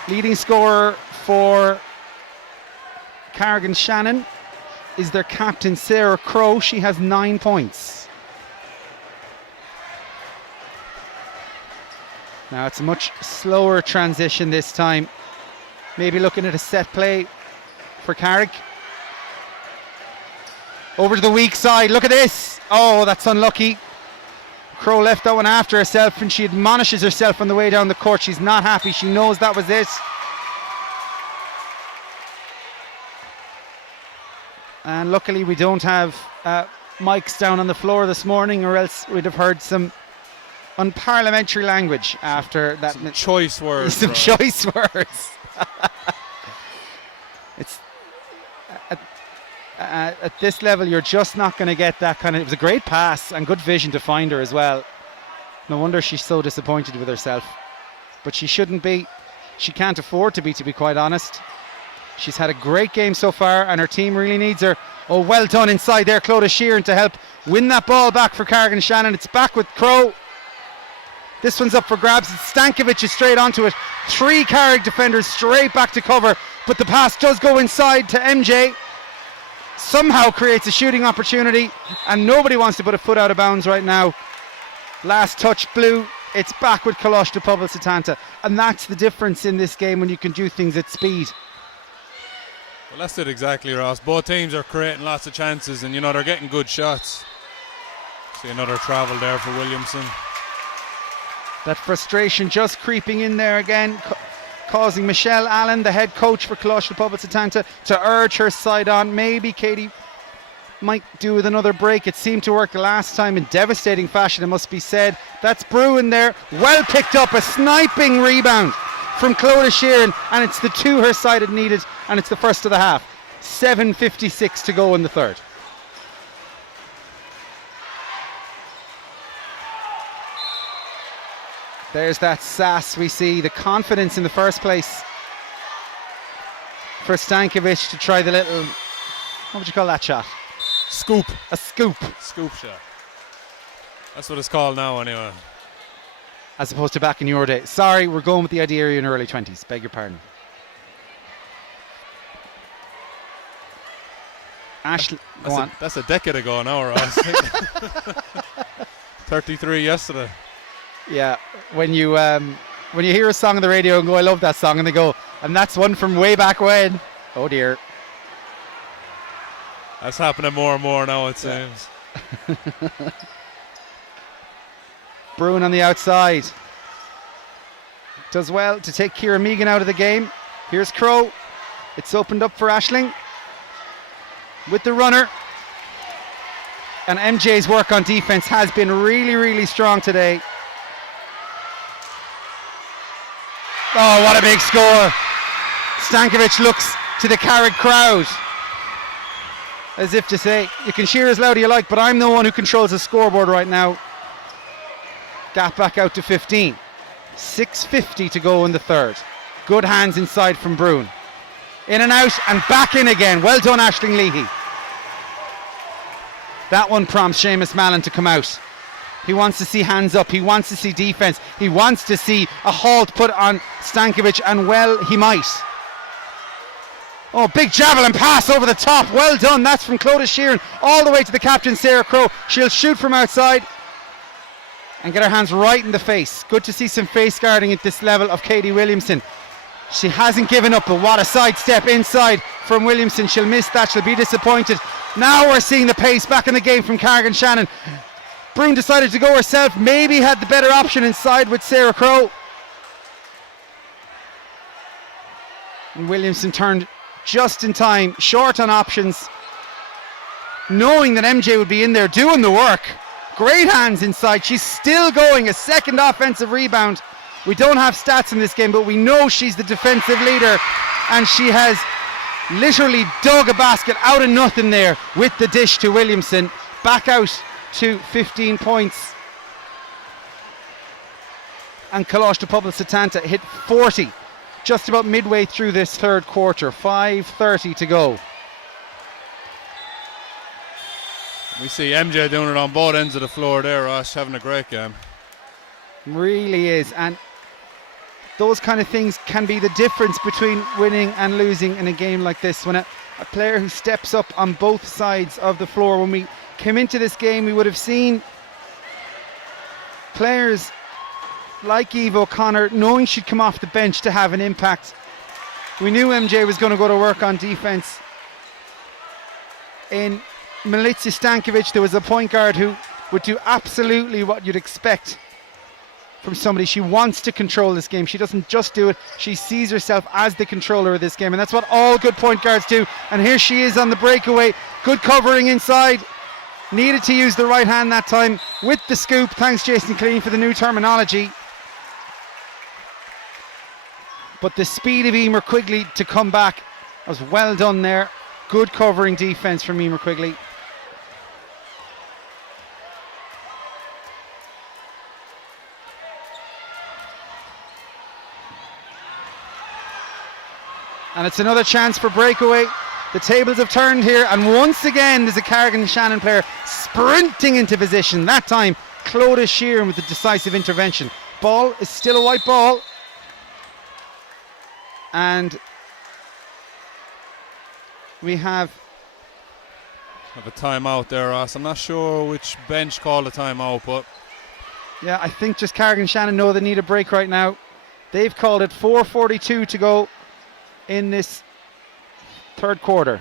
Leading scorer for Carrick and Shannon is their captain Sarah Crowe. She has 9 points. Now it's a much slower transition this time. Maybe looking at a set play for Carrick. Over to the weak side. Look at this. Oh, that's unlucky. Crowe left that one after herself, and she admonishes herself on the way down the court. She's not happy. She knows that was it. And luckily we don't have mics down on the floor this morning, or else we'd have heard some unparliamentary language after that. Some choice words. Some choice words. It's at this level, you're just not going to get that kind of. It was a great pass and good vision to find her as well. No wonder she's so disappointed with herself. But she shouldn't be. She can't afford to be quite honest. She's had a great game so far, and her team really needs her. Oh, well done inside there, Colaiste Sheeran, to help win that ball back for Carrick and Shannon. It's back with Crowe. This one's up for grabs. Stankovic is straight onto it. 3 Carrick defenders straight back to cover, but the pass does go inside to MJ. Somehow creates a shooting opportunity, and nobody wants to put a foot out of bounds right now. Last touch blue. It's back with Colaiste to Pobail Setanta, and that's the difference in this game when you can do things at speed. Well, that's it exactly, Ross. Both teams are creating lots of chances, and they're getting good shots. See another travel there for Williamson. That frustration just creeping in there again, causing Michelle Allen, the head coach for Colaiste to Pobail Setanta, to urge her side on. Maybe Katie might do with another break. It seemed to work last time in devastating fashion, it must be said. That's Bruin there, well picked up, a sniping rebound from Colaiste Sheeran, and it's the 2 her side had needed, and it's the first of the half. 7:56 to go in the third. There's that sass we see, the confidence in the first place for Stankovic to try the little, what would you call that shot? Scoop. A scoop. Scoop shot. That's what it's called now anyway. As opposed to back in your day. Sorry, we're going with the idea in your early 20s. Beg your pardon. Ashley, go on. That's a decade ago now, Ross. 33 yesterday. Yeah, when you hear a song on the radio and go, I love that song, and they go, and that's one from way back when. Oh dear. That's happening more and more now, it seems. Bruin on the outside. Does well to take Ciara Megan out of the game. Here's Crowe. It's opened up for Aisling with the runner. And MJ's work on defense has been really, really strong today. Oh, what a big score. Stankovic looks to the Carrick crowd as if to say, you can cheer as loud as you like, but I'm the one who controls the scoreboard right now. Gap back out to 15. 6:50 to go in the third. Good hands inside from Bruin. In and out and back in again. Well done, Aisling Leahy. That one prompts Seamus Mallon to come out. He wants to see hands up. He wants to see defense. He wants to see a halt put on Stankovic, and well, he might. Oh, big javelin pass over the top. Well done. That's from Colaiste Sheeran all the way to the captain, Sarah Crowe. She'll shoot from outside and get her hands right in the face. Good to see some face guarding at this level of Katie Williamson. She hasn't given up, but what a sidestep inside from Williamson. She'll miss that, she'll be disappointed. Now we're seeing the pace back in the game from Carrick and Shannon. Broome decided to go herself, maybe had the better option inside with Sarah Crowe. And Williamson turned just in time, short on options, knowing that MJ would be in there doing the work. Great hands inside, she's still going, a second offensive rebound. We don't have stats in this game, but we know she's the defensive leader, and she has literally dug a basket out of nothing there with the dish to Williamson. Back out to 15 points. And Colaiste Pobail Setanta hit 40 just about midway through this third quarter. 5:30 to go. We see MJ doing it on both ends of the floor there, Ross, having a great game. Really is, and those kind of things can be the difference between winning and losing in a game like this. When a player who steps up on both sides of the floor. When we came into this game, we would have seen players like Eve O'Connor knowing she'd come off the bench to have an impact. We knew MJ was going to go to work on defense. In Milica Stankovic, there was a point guard who would do absolutely what you'd expect from somebody. She wants to control this game. She doesn't just do it, she sees herself as the controller of this game, and that's what all good point guards do. And here she is on the breakaway, good covering inside. Needed to use the right hand that time with the scoop. Thanks Jason Killeen for the new terminology. But the speed of Emer Quigley to come back was well done there. Good covering defense from Emer Quigley. And it's another chance for breakaway. The tables have turned here, and once again there's a Carrick and Shannon player sprinting into position. That time Clodagh Sheeran with the decisive intervention. Ball is still a white ball. And we have a timeout there, Ross. I'm not sure which bench called a timeout, but yeah, I think just Carrick and Shannon know they need a break right now. They've called it. 4:42 to go in this third quarter.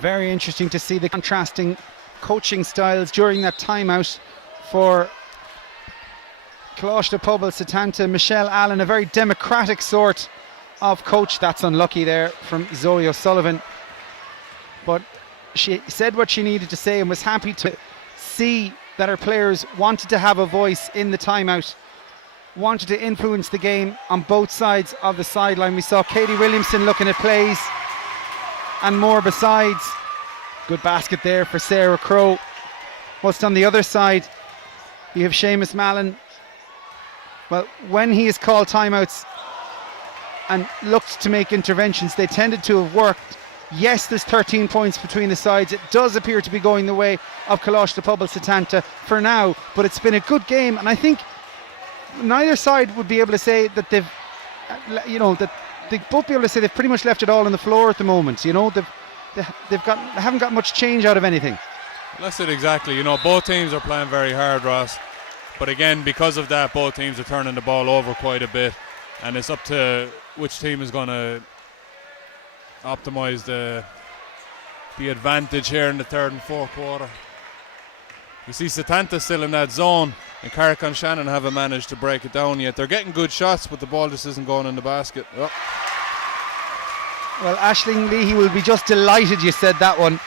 Very interesting to see the contrasting coaching styles during that timeout for Colaiste Pobail Setanta. Michelle Allen, a very democratic sort of coach. That's unlucky there from Zoe O'Sullivan. But she said what she needed to say and was happy to see that her players wanted to have a voice in the timeout, wanted to influence the game on both sides of the sideline. We saw Katie Williamson looking at plays and more besides. Good basket there for Sarah Crowe. Whilst on the other side you have Seamus Mallon. Well, when he has called timeouts and looked to make interventions, they tended to have worked. Yes, there's 13 points between the sides. It does appear to be going the way of Colaiste Pobail Setanta for now, but it's been a good game, and I think neither side would be able to say that they've, you know, that they both be able to say they've pretty much left it all on the floor at the moment. You know, they haven't got much change out of anything. That's it exactly. You know, both teams are playing very hard, Ross. But again, because of that, both teams are turning the ball over quite a bit, and it's up to which team is going to optimise the advantage here in the third and fourth quarter. We see Setanta still in that zone, and Carrick and Shannon haven't managed to break it down yet. They're getting good shots, but the ball just isn't going in the basket. Oh. Well, Aisling Leahy will be just delighted you said that one.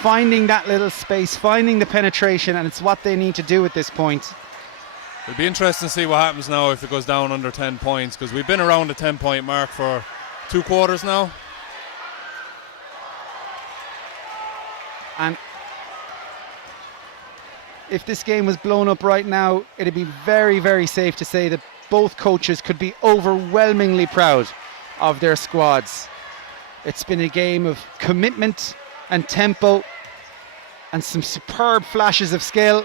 Finding that little space, finding the penetration, and it's what they need to do at this point. It'll be interesting to see what happens now if it goes down under 10 points, because we've been around the 10-point mark for 2 quarters now. And if this game was blown up right now, it'd be very, very safe to say that both coaches could be overwhelmingly proud of their squads. It's been a game of commitment and tempo and some superb flashes of skill.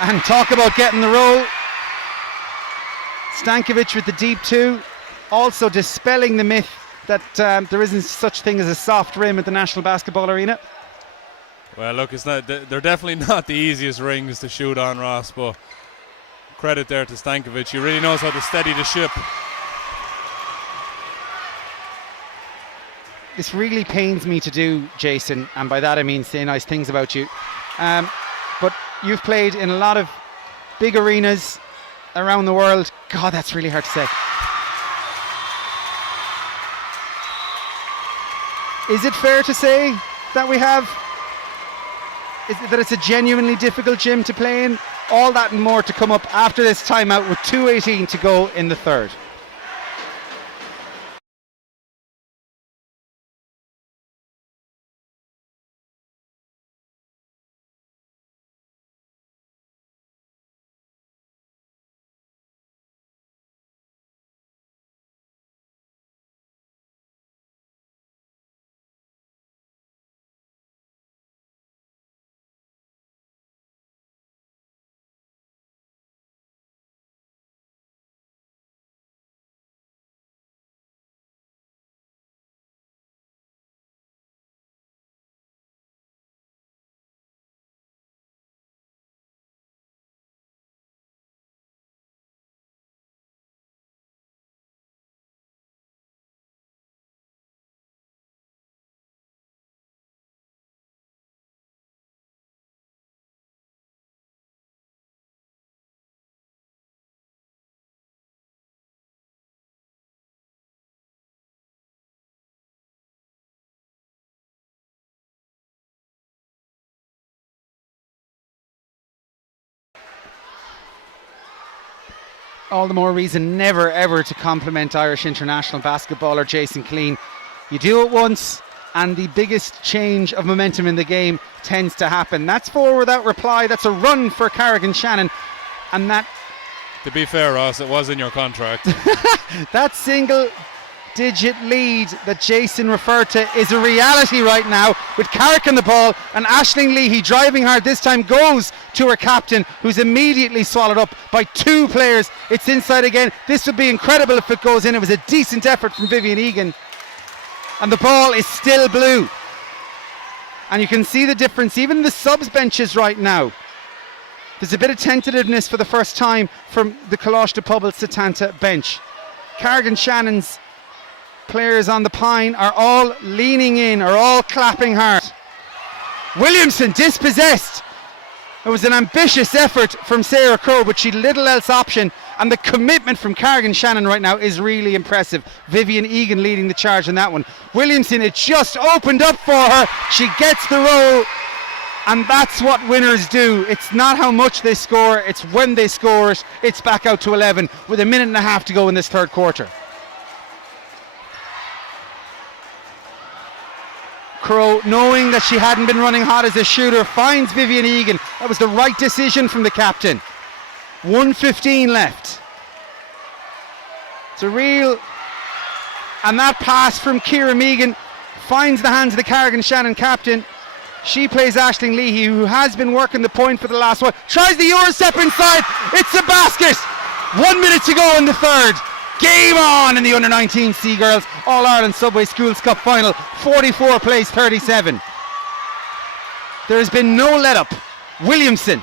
And talk about getting the roll. Stankovic with the deep 2, also dispelling the myth that there isn't such thing as a soft rim at the National Basketball Arena. Well, look, it's not. They're definitely not the easiest rings to shoot on, Ross, but credit there to Stankovic. He really knows how to steady the ship. This really pains me to do, Jason, and by that I mean say nice things about you. But you've played in a lot of big arenas around the world. God, that's really hard to say. Is it fair to say that that it's a genuinely difficult gym to play in? All that and more to come up after this timeout with 2:18 to go in the third. All the more reason never ever to compliment Irish international basketballer Jason Clean. You do it once and the biggest change of momentum in the game tends to happen. That's 4 without reply. That's a run for Carrick and Shannon. And that... To be fair, Ross, it was in your contract. That single digit lead that Jason referred to is a reality right now with Carrick on the ball and Aisling Leahy driving hard. This time goes to her captain, who's immediately swallowed up by 2 players. It's inside again. This would be incredible if it goes in. It was a decent effort from Vivian Egan and the ball is still blue, and you can see the difference even in the subs benches right now. There's a bit of tentativeness for the first time from the Colaiste, Pobail, Setanta bench. Carrick and Shannon's players on the pine are all leaning in, are all clapping hard. Williamson dispossessed. It was an ambitious effort from Sarah Crowe, but she had little else option, and the commitment from Carrick and Shannon right now is really impressive. Vivian Egan leading the charge in that one. Williamson, it just opened up for her. She gets the roll, and that's what winners do. It's not how much they score, it's when they score it. It's back out to 11 with a minute and a half to go in this third quarter. Crowe, knowing that she hadn't been running hot as a shooter, finds Vivian Egan. That was the right decision from the captain. 1:15 left. It's a real... And that pass from Ciara Megan finds the hands of the Carrick and Shannon captain. She plays Aisling Leahy, who has been working the point for the last one. Tries the Eurostep inside. It's a basket. 1 minute to go in the third. Game on in the Under-19C Girls All-Ireland Subway Schools Cup final. 44 plays 37. There has been no let-up. Williamson,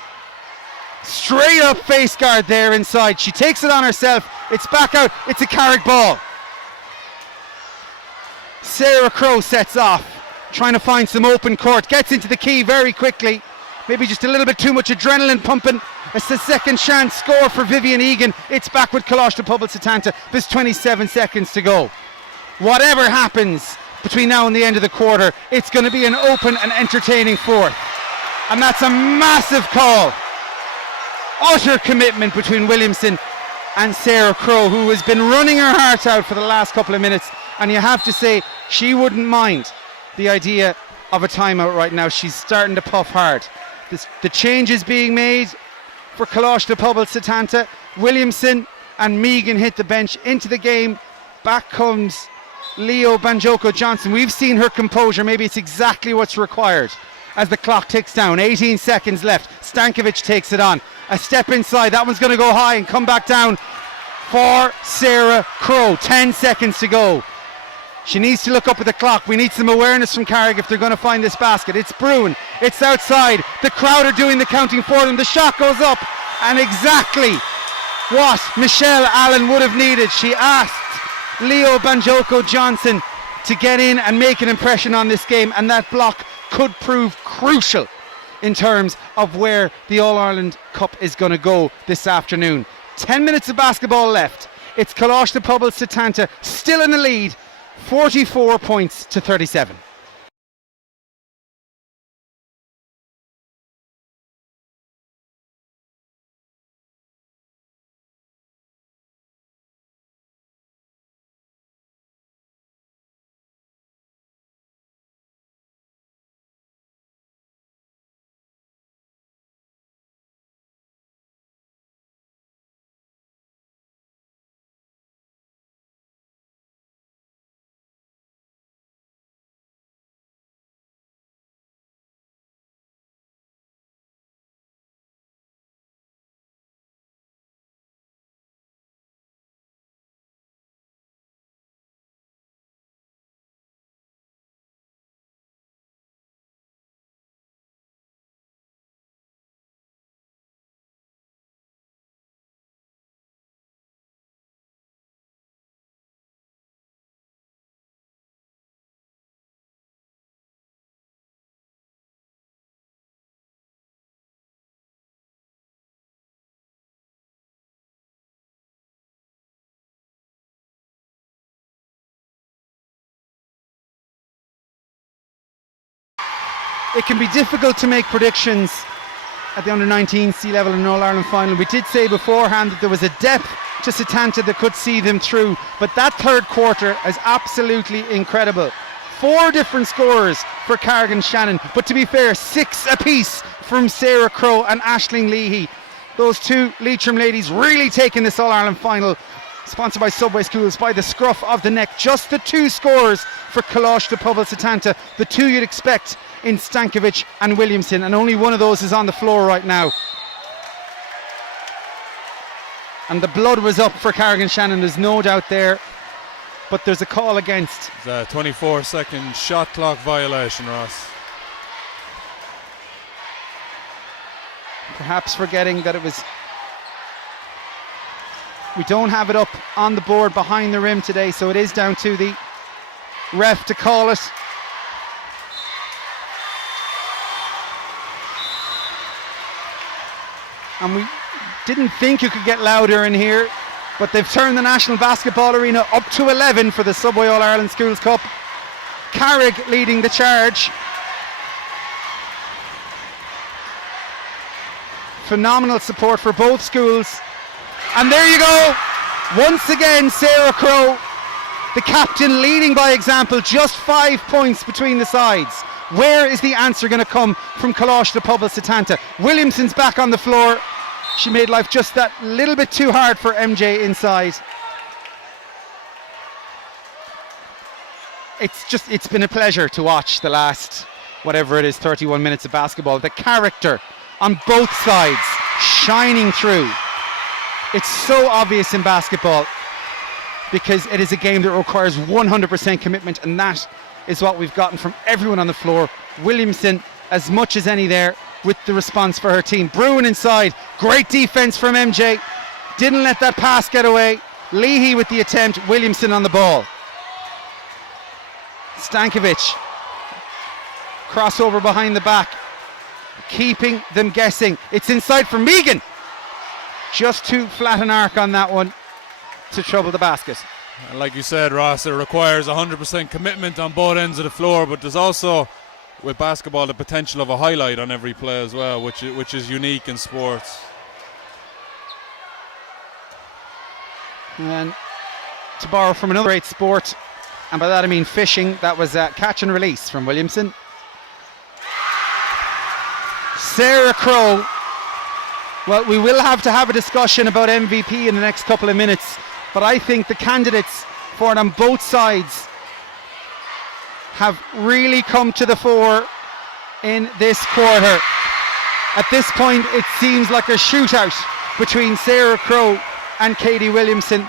straight up face guard there inside. She takes it on herself. It's back out. It's a Carrick ball. Sarah Crowe sets off, trying to find some open court. Gets into the key very quickly. Maybe just a little bit too much adrenaline pumping. It's the second chance score for Vivian Egan. It's back with Colaiste, Pobail, Setanta. There's 27 seconds to go. whatever happens between now and the end of the quarter, it's going to be an open and entertaining fourth. And that's a massive call. Utter commitment between Williamson and Sarah Crowe, who has been running her heart out for the last couple of minutes. And you have to say, she wouldn't mind the idea of a timeout right now. She's starting to puff hard. The changes being made for Colaiste, Pobail, Setanta. Williamson and Megan hit the bench into the game. Back comes Leo Banjoko Johnson. We've seen her composure. Maybe it's exactly what's required as the clock ticks down. 18 seconds left. Stankovic takes it on. A step inside. That one's going to go high and come back down for Sarah Crowe. 10 seconds to go. She needs to look up at the clock. We need some awareness from Carrick if they're going to find this basket. It's brewing. It's outside. The crowd are doing the counting for them. The shot goes up. And exactly what Michelle Allen would have needed. She asked Leo Banjoko Johnson to get in and make an impression on this game. And that block could prove crucial in terms of where the All-Ireland Cup is going to go this afternoon. 10 minutes of basketball left. It's Colaiste, Pobail, Setanta still in the lead. 44 points to 37. It can be difficult to make predictions at the under-19C level in an All-Ireland final. We did say beforehand that there was a depth to Setanta that could see them through, but that third quarter is absolutely incredible. 4 different scorers for Carrick and Shannon, but to be fair, 6 apiece from Sarah Crowe and Aisling Leahy. Those two Leitrim ladies really taking this All-Ireland final, sponsored by Subway Schools, by the scruff of the neck. Just the 2 scorers for Colaiste, Pobail, Setanta, the 2 you'd expect in Stankovic and Williamson, and only one of those is on the floor right now. And the blood was up for Carrick and Shannon, there's no doubt there, but there's a call against. It's a 24-second shot clock violation, Ross. Perhaps forgetting that it was. We don't have it up on the board behind the rim today, so it is down to the ref to call it. And we didn't think you could get louder in here, but they've turned the National Basketball Arena up to 11 for the Subway All-Ireland Schools Cup. Carrick leading the charge. Phenomenal support for both schools. And there you go. Once again, Sarah Crowe, the captain, leading by example. Just 5 points between the sides. Where is the answer going to come from Colaiste, Pobail, Setanta? Williamson's back on the floor. She made life just that little bit too hard for MJ inside. It's been a pleasure to watch the last, whatever it is, 31 minutes of basketball. The character on both sides shining through. It's so obvious in basketball because it is a game that requires 100% commitment, and that is what we've gotten from everyone on the floor. Williamson, as much as any there, with the response for her team. Bruin inside, great defense from MJ, didn't let that pass get away. Leahy with the attempt, Williamson on the ball. Stankovic, crossover behind the back, keeping them guessing. It's inside for Megan, just too flat an arc on that one to trouble the basket. And like you said, Ross, it requires 100% commitment on both ends of the floor, but there's also, with basketball, the potential of a highlight on every play as well, which is unique in sports. And to borrow from another great sport, and by that I mean fishing, that was a catch and release from Williamson. Sarah Crowe. Well, we will have to have a discussion about MVP in the next couple of minutes, but I think the candidates for it on both sides have really come to the fore in this quarter. At this point, it seems like a shootout between Sarah Crowe and Katie Williamson,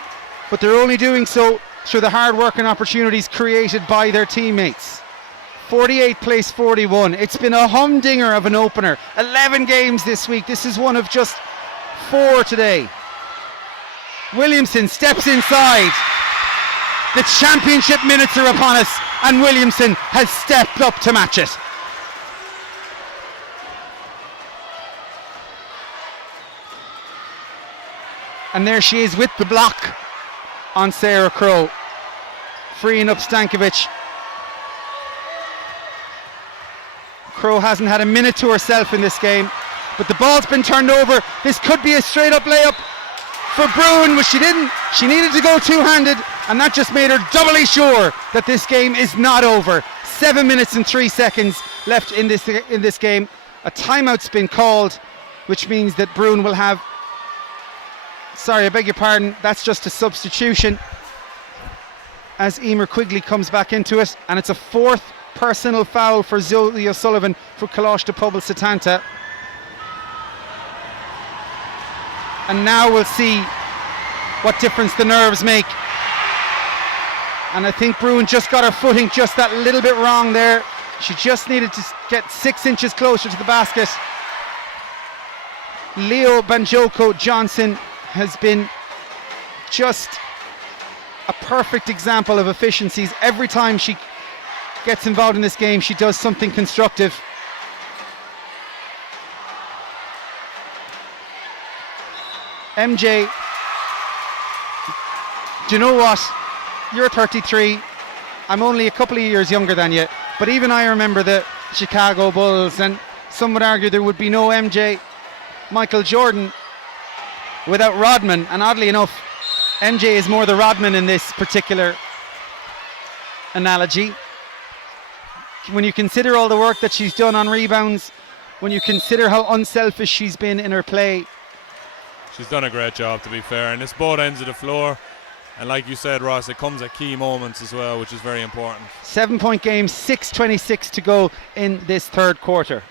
but they're only doing so through the hard work and opportunities created by their teammates. 48 plays 41. It's been a humdinger of an opener. 11 games this week. This is one of just 4 today. Williamson steps inside. The championship minutes are upon us, and Williamson has stepped up to match it. And there she is with the block on Sarah Crowe, freeing up Stankovic. Crowe hasn't had a minute to herself in this game, but the ball's been turned over. This could be a straight up layup for Bruin, which she didn't. She needed to go two-handed, and that just made her doubly sure that this game is not over. 7 minutes and 3 seconds left in this game. A timeout's been called, which means that Bruin will have, sorry, I beg your pardon, that's just a substitution as Emer Quigley comes back into it, and it's a 4th personal foul for Zoe O'Sullivan for Colaiste, Pobail, Setanta. And now we'll see what difference the nerves make. And I think Bruin just got her footing just that little bit wrong there. She just needed to get 6 inches closer to the basket. Leo Banjoko Johnson has been just a perfect example of efficiencies. Every time she gets involved in this game, she does something constructive. MJ, do you know what? You're 33. I'm only a couple of years younger than you, but even I remember the Chicago Bulls, and some would argue there would be no MJ Michael Jordan without Rodman, and oddly enough, MJ is more the Rodman in this particular analogy. When you consider all the work that she's done on rebounds, when you consider how unselfish she's been in her play. She's done a great job, to be fair, and it's both ends of the floor. And like you said, Ross, it comes at key moments as well, which is very important. 7-point game, 6:26 to go in this third quarter.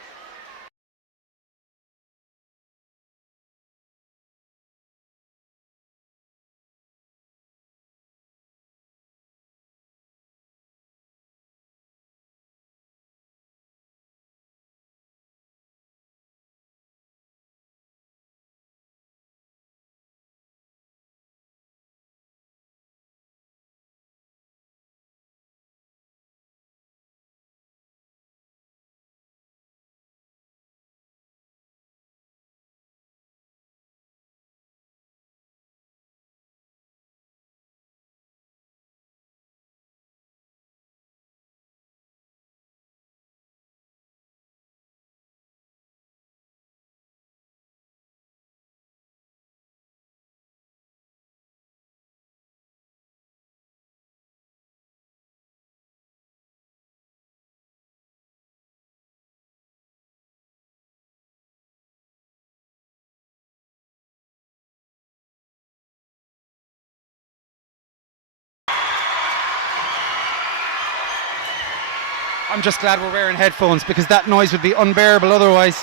I'm just glad we're wearing headphones because that noise would be unbearable otherwise.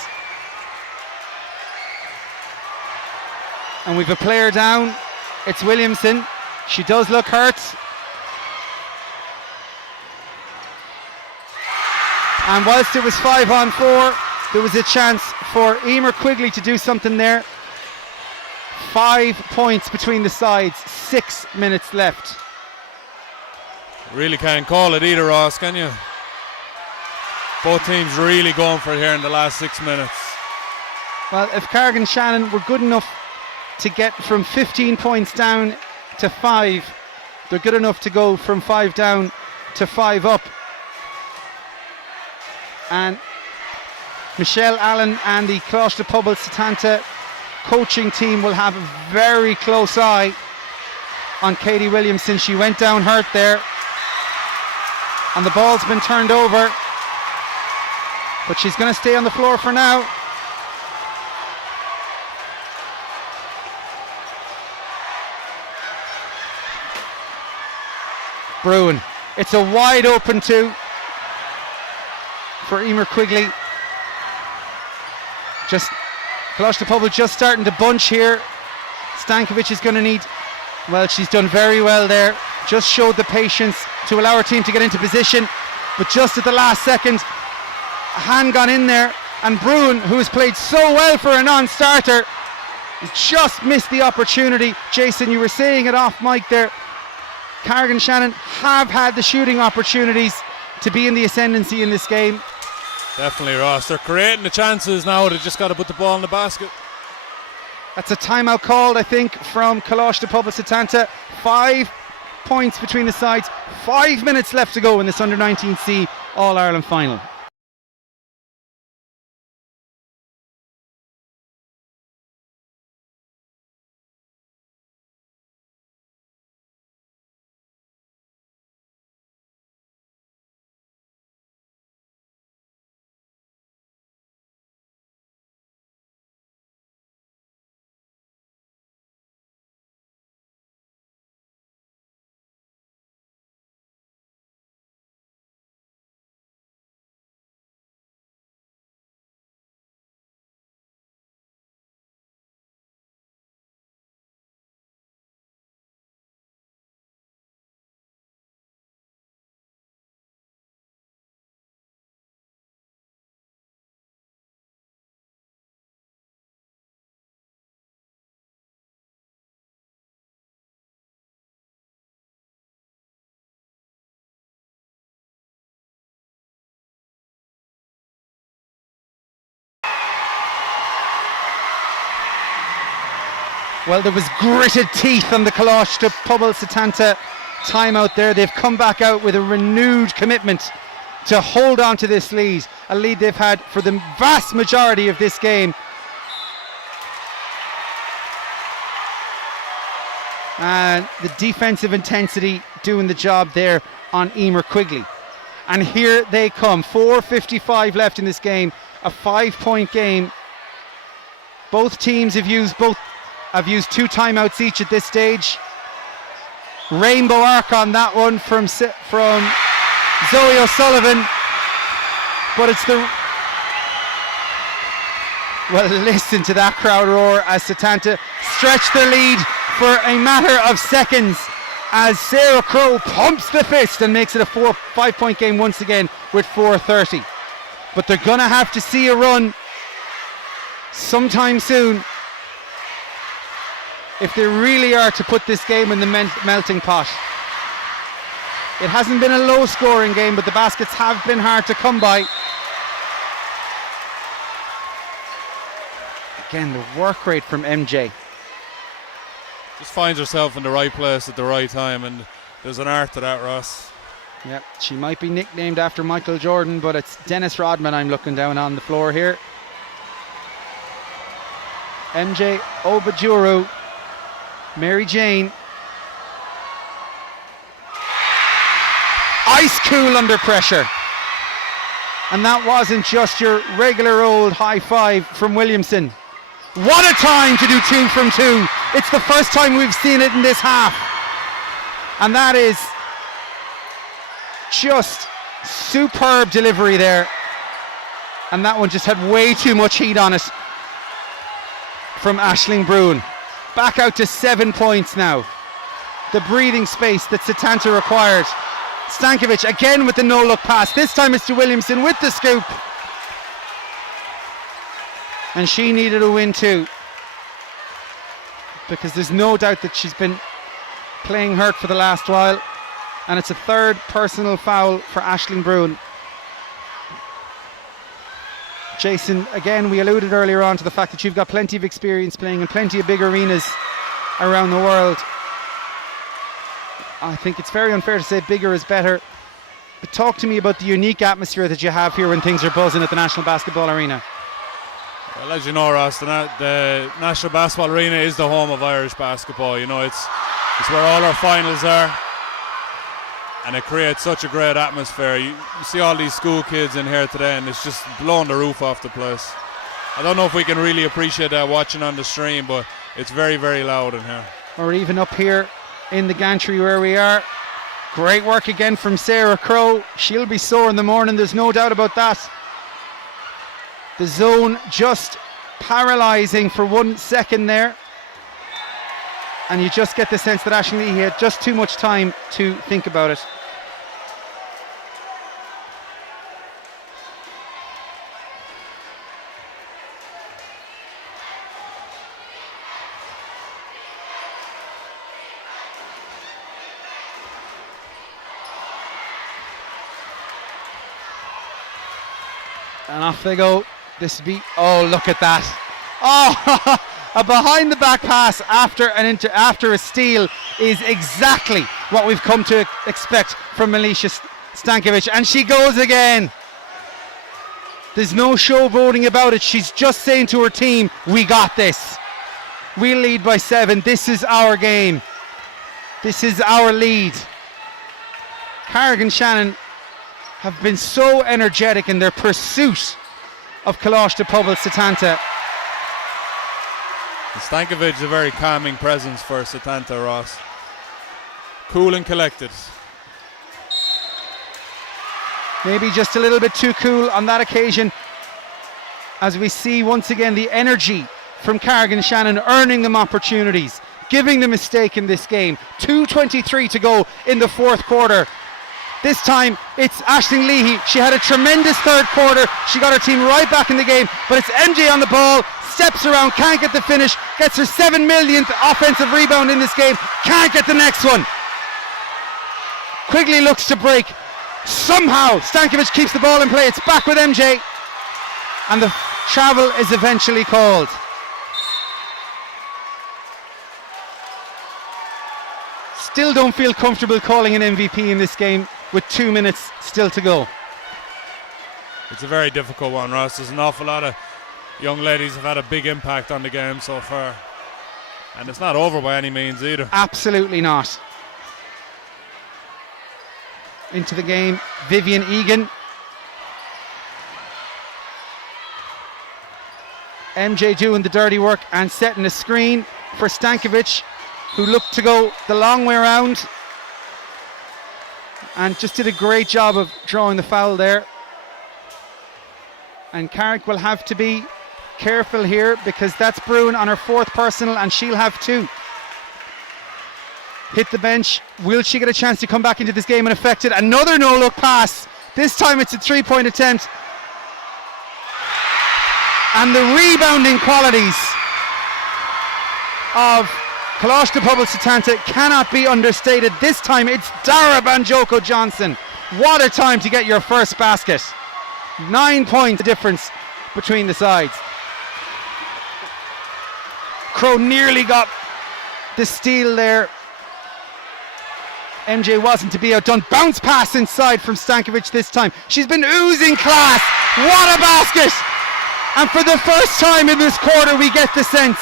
And we've a player down. It's Williamson. She does look hurt. And whilst it was 5-on-4, there was a chance for Emer Quigley to do something there. 5 points between the sides, 6 minutes left. Really can't call it either, Ross, can you? Both teams really going for it here in the last 6 minutes. Well, if Carrick and Shannon were good enough to get from 15 points down to 5, They're good enough to go from 5 down to 5 up. And Michelle Allen and the Colaiste Pobail Setanta coaching team will have a very close eye on Katie Williamson. She went down hurt there, and the ball's been turned over, but she's going to stay on the floor for now. Bruin, it's a wide open 2 for Emer Quigley. Just Colaiste Pobail just starting to bunch here. Stankovic is going to need, well, she's done very well there. Just showed the patience to allow her team to get into position, but just at the last second, a hand gone in there, and Bruin, who has played so well for a non-starter, just missed the opportunity. Jason, you were saying it off mic there. Carrick and Shannon have had the shooting opportunities to be in the ascendancy in this game. Definitely, Ross. They're creating the chances now. They just got to put the ball in the basket. That's a timeout called, I think, from Colaiste Pobail Setanta. 5 points between the sides. 5 minutes left to go in this under-19C All-Ireland final. Well, there was gritted teeth on the Colaiste Pobail Setanta timeout there. They've come back out with a renewed commitment to hold on to this lead, a lead they've had for the vast majority of this game. And the defensive intensity doing the job there on Emer Quigley. And here they come, 4:55 left in this game, a 5-point game. Both teams have used 2 timeouts each at this stage. Rainbow arc on that one from Zoe O'Sullivan, but it's well, listen to that crowd roar as Setanta stretch their lead for a matter of seconds as Sarah Crowe pumps the fist and makes it a 5-point game once again with 4:30. But they're gonna have to see a run sometime soon if they really are to put this game in the melting pot. It hasn't been a low scoring game, but the baskets have been hard to come by. Again, the work rate from MJ. Just finds herself in the right place at the right time, and there's an art to that, Ross. Yep, she might be nicknamed after Michael Jordan, but it's Dennis Rodman I'm looking down on the floor here. MJ Obajuru, Mary Jane. Ice cool under pressure. And that wasn't just your regular old high five from Williamson. What a time to do 2 from 2. It's the first time we've seen it in this half. And that is just superb delivery there. And that one just had way too much heat on it from Aisling Bruin. Back out to 7 points now. The breathing space that Setanta required. Stankovic again with the no-look pass. This time it's to Williamson with the scoop. And she needed a win too, because there's no doubt that she's been playing hurt for the last while. And it's a 3rd personal foul for Aisling Bruin. Jason, again, we alluded earlier on to the fact that you've got plenty of experience playing in plenty of big arenas around the world. I think it's very unfair to say bigger is better. But talk to me about the unique atmosphere that you have here when things are buzzing at the National Basketball Arena. Well, as you know, Ross, the National Basketball Arena is the home of Irish basketball. You know, it's where all our finals are, and it creates such a great atmosphere. You see all these school kids in here today, and it's just blowing the roof off the place. I don't know if we can really appreciate that watching on the stream, but it's very, very loud in here. Or even up here in the gantry where we are. Great work again from Sarah Crowe. She'll be sore in the morning, there's no doubt about that. The zone just paralysing for 1 second there. And you just get the sense that Aisling Leahy had just too much time to think about it. And off they go. This be, oh, look at that. Oh, a behind the back pass after a steal is exactly what we've come to expect from Milica Stankovic. And she goes again. There's no showboating about it. She's just saying to her team, we got this. We'll lead by 7. This is our game. This is our lead. Carrick and Shannon have been so energetic in their pursuit of Colaiste, Pobail, Setanta. Stankovic is a very calming presence for Setanta, Ross. Cool and collected. Maybe just a little bit too cool on that occasion, as we see once again the energy from Carrick and Shannon, earning them opportunities, giving them a stake in this game. 2:23 to go in the fourth quarter. This time it's Aisling Leahy. She had a tremendous third quarter. She got her team right back in the game, but it's MJ on the ball, steps around, can't get the finish, gets her 7 millionth offensive rebound in this game, can't get the next one. Quigley looks to break. Somehow Stankovic keeps the ball in play. It's back with MJ, and the travel is eventually called. Still don't feel comfortable calling an MVP in this game with 2 minutes still to go. It's a very difficult one, Ross. There's an awful lot of young ladies have had a big impact on the game so far, and it's not over by any means either. Absolutely not. Into the game, Vivian Egan. MJ doing the dirty work and setting a screen for Stankovic, who looked to go the long way around and just did a great job of drawing the foul there. And Carrick will have to be careful here, because that's Bruin on her 4th personal, and she'll have 2. Hit the bench. Will she get a chance to come back into this game and affect it? Another no-look pass. This time it's a 3-point attempt. And the rebounding qualities of Colaiste, Pobail, Setanta cannot be understated. This time it's Dara Banjoko-Johnson. What a time to get your first basket. 9 points difference between the sides. Crowe nearly got the steal there. MJ wasn't to be outdone. Bounce pass inside from Stankovic this time. She's been oozing class. What a basket! And for the first time in this quarter, we get the sense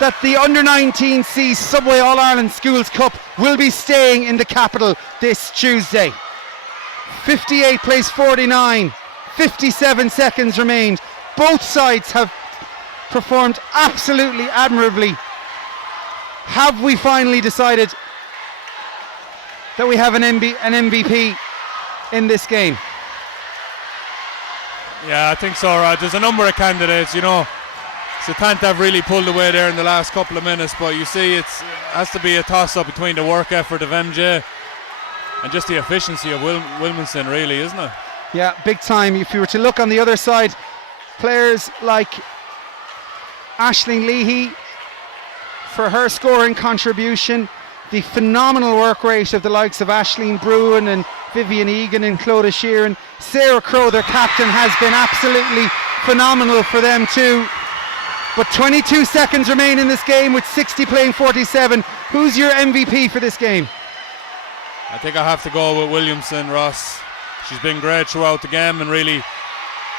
that the Under-19C Subway All-Ireland Schools Cup will be staying in the capital this Tuesday. 58 plays 49, 57 seconds remained. Both sides have performed absolutely admirably. Have we finally decided that we have an MVP in this game? Yeah, I think so, Rod. There's a number of candidates, you know. Setanta have really pulled away there in the last couple of minutes, but you see it has to be a toss-up between the work effort of MJ and just the efficiency of Wilmanson, really, isn't it? Yeah, big time. If you were to look on the other side, players like Aisling Leahy, for her scoring contribution, the phenomenal work rate of the likes of Aisling Bruin and Vivian Egan and Clodagh Sheeran. Sarah Crowe, their captain, has been absolutely phenomenal for them too. But 22 seconds remain in this game with 60 playing 47. Who's your MVP for this game? I think I have to go with Williamson, Ross. She's been great throughout the game and really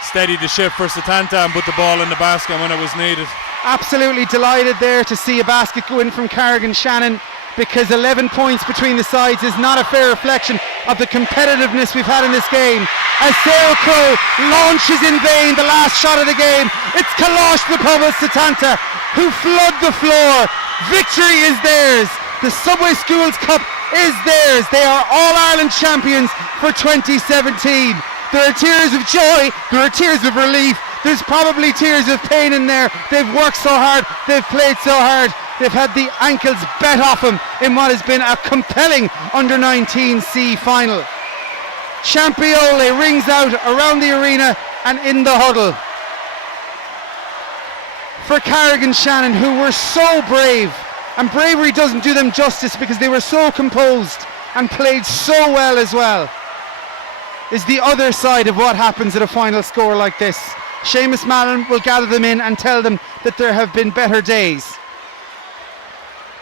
steadied the ship for Setanta and put the ball in the basket when it was needed. Absolutely delighted there to see a basket go in from Carrick and Shannon, because 11 points between the sides is not a fair reflection of the competitiveness we've had in this game. As Sarah Crowe launches in vain the last shot of the game, it's Colaiste the Pobail Setanta who flood the floor. Victory is theirs. The Subway Schools Cup is theirs. They are All-Ireland champions for 2017. There are tears of joy, there are tears of relief, there's probably tears of pain in there. They've worked so hard, they've played so hard, they've had the ankles bet off them in what has been a compelling Under-19C final. Champiole rings out around the arena and in the huddle. For Carrick and Shannon, who were so brave, and bravery doesn't do them justice because they were so composed and played so well as well, is the other side of what happens at a final score like this. Seamus Mallon will gather them in and tell them that there have been better days.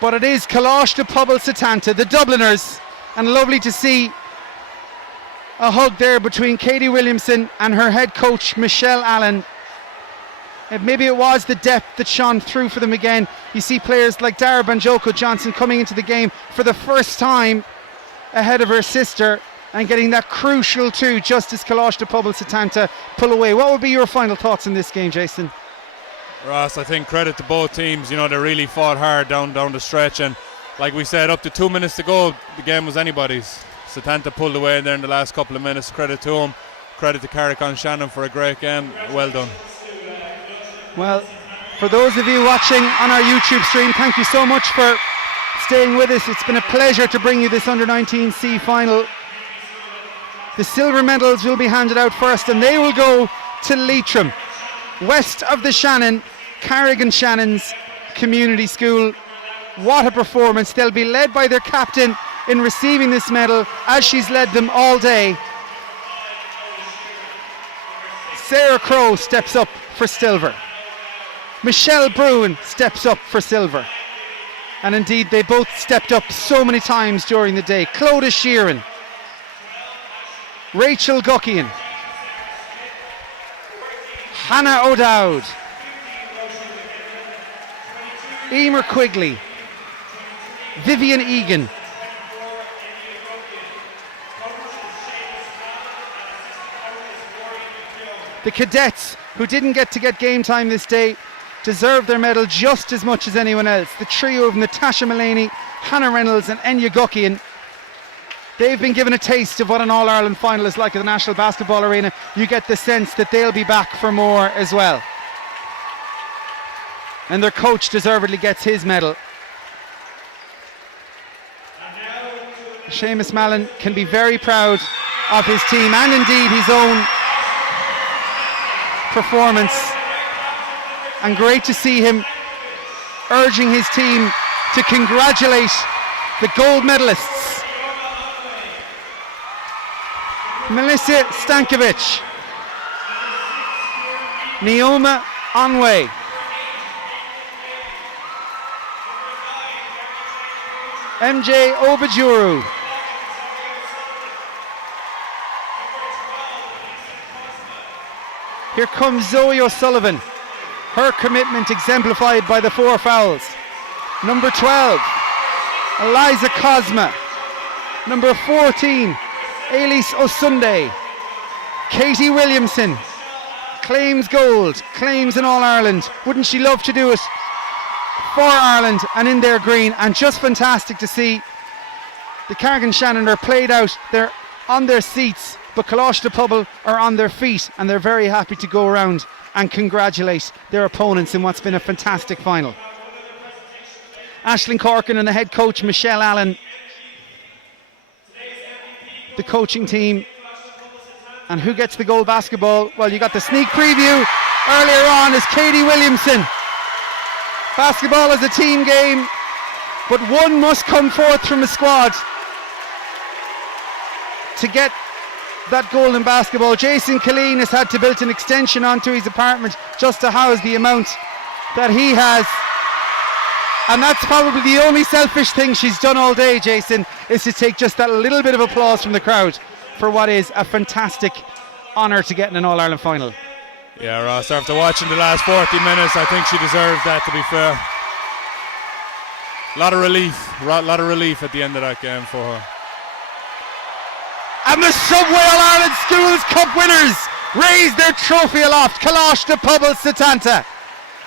But it is Colaiste de Pobail Setanta, the Dubliners, and lovely to see a hug there between Katie Williamson and her head coach Michelle Allen. And maybe it was the depth that shone through for them again. You see players like Dara Banjoko Johnson coming into the game for the first time ahead of her sister and getting that crucial two, just as Colaiste de Pobail Setanta pull away. What would be your final thoughts in this game, Jason? Ross, I think credit to both teams. You know, they really fought hard down the stretch, and like we said, up to 2 minutes to go, the game was anybody's. Setanta pulled away there in the last couple of minutes. Credit to him. Credit to Carrick and Shannon for a great game. Well done. Well, for those of you watching on our YouTube stream, thank you so much for staying with us. It's been a pleasure to bring you this Under-19C final. The silver medals will be handed out first, and they will go to Leitrim, west of the Shannon, Carrick and Shannon's community school. What a performance. They'll be led by their captain in receiving this medal, as she's led them all day. Sarah Crowe steps up for silver. Michelle Bruin steps up for silver. And indeed, they both stepped up so many times during the day. Clodagh Sheeran, Rachel Guckian, Hannah O'Dowd, Emer Quigley, Vivian Egan, the cadets who didn't get game time this day deserve their medal just as much as anyone else. The trio of Natasha Mullaney, Hannah Reynolds and Enya Guckian, they've been given a taste of what an All-Ireland final is like at the National Basketball Arena. You get the sense that they'll be back for more as well. And their coach deservedly gets his medal. Seamus Mallon can be very proud of his team and indeed his own performance, and great to see him urging his team to congratulate the gold medalists. Melissa Stankovic, Neoma Onwe, MJ Obajuru, here comes Zoe O'Sullivan, her commitment exemplified by the 4 fouls. Number 12, Eliza Cosma. Number 14, Elise Osunde. Katie Williamson claims gold, claims an All-Ireland. Wouldn't she love to do it for Ireland and in their green? And just fantastic to see the Carrick and Shannon are played out. They're on their seats, but Colaiste de Pobail are on their feet, and they're very happy to go around and congratulate their opponents in what's been a fantastic final. Aisling Corkin and the head coach Michelle Allen, the coaching team. And who gets the gold basketball? Well, you got the sneak preview earlier on as Katie Williamson. Basketball is a team game, but one must come forth from a squad to get that golden basketball. Jason Killeen has had to build an extension onto his apartment just to house the amount that he has, and that's probably the only selfish thing she's done all day, Jason. is to take just that little bit of applause from the crowd for what is a fantastic honour to get in an All-Ireland final. Yeah, Ross, after watching the last 40 minutes, I think she deserves that, to be fair. A lot of relief at the end of that game for her. And the Subway All-Ireland Schools Cup winners raise their trophy aloft. Colaiste, Pobail, Setanta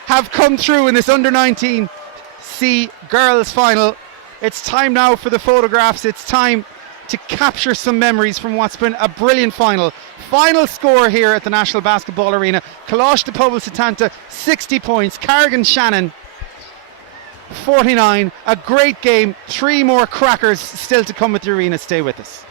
have come through in this U19C girls final. It's time now for the photographs. It's time to capture some memories from what's been a brilliant final. Final score here at the National Basketball Arena. Colaiste, Pobail, Setanta, 60 points. Carrick and Shannon, 49. A great game. 3 more crackers still to come with the arena. Stay with us.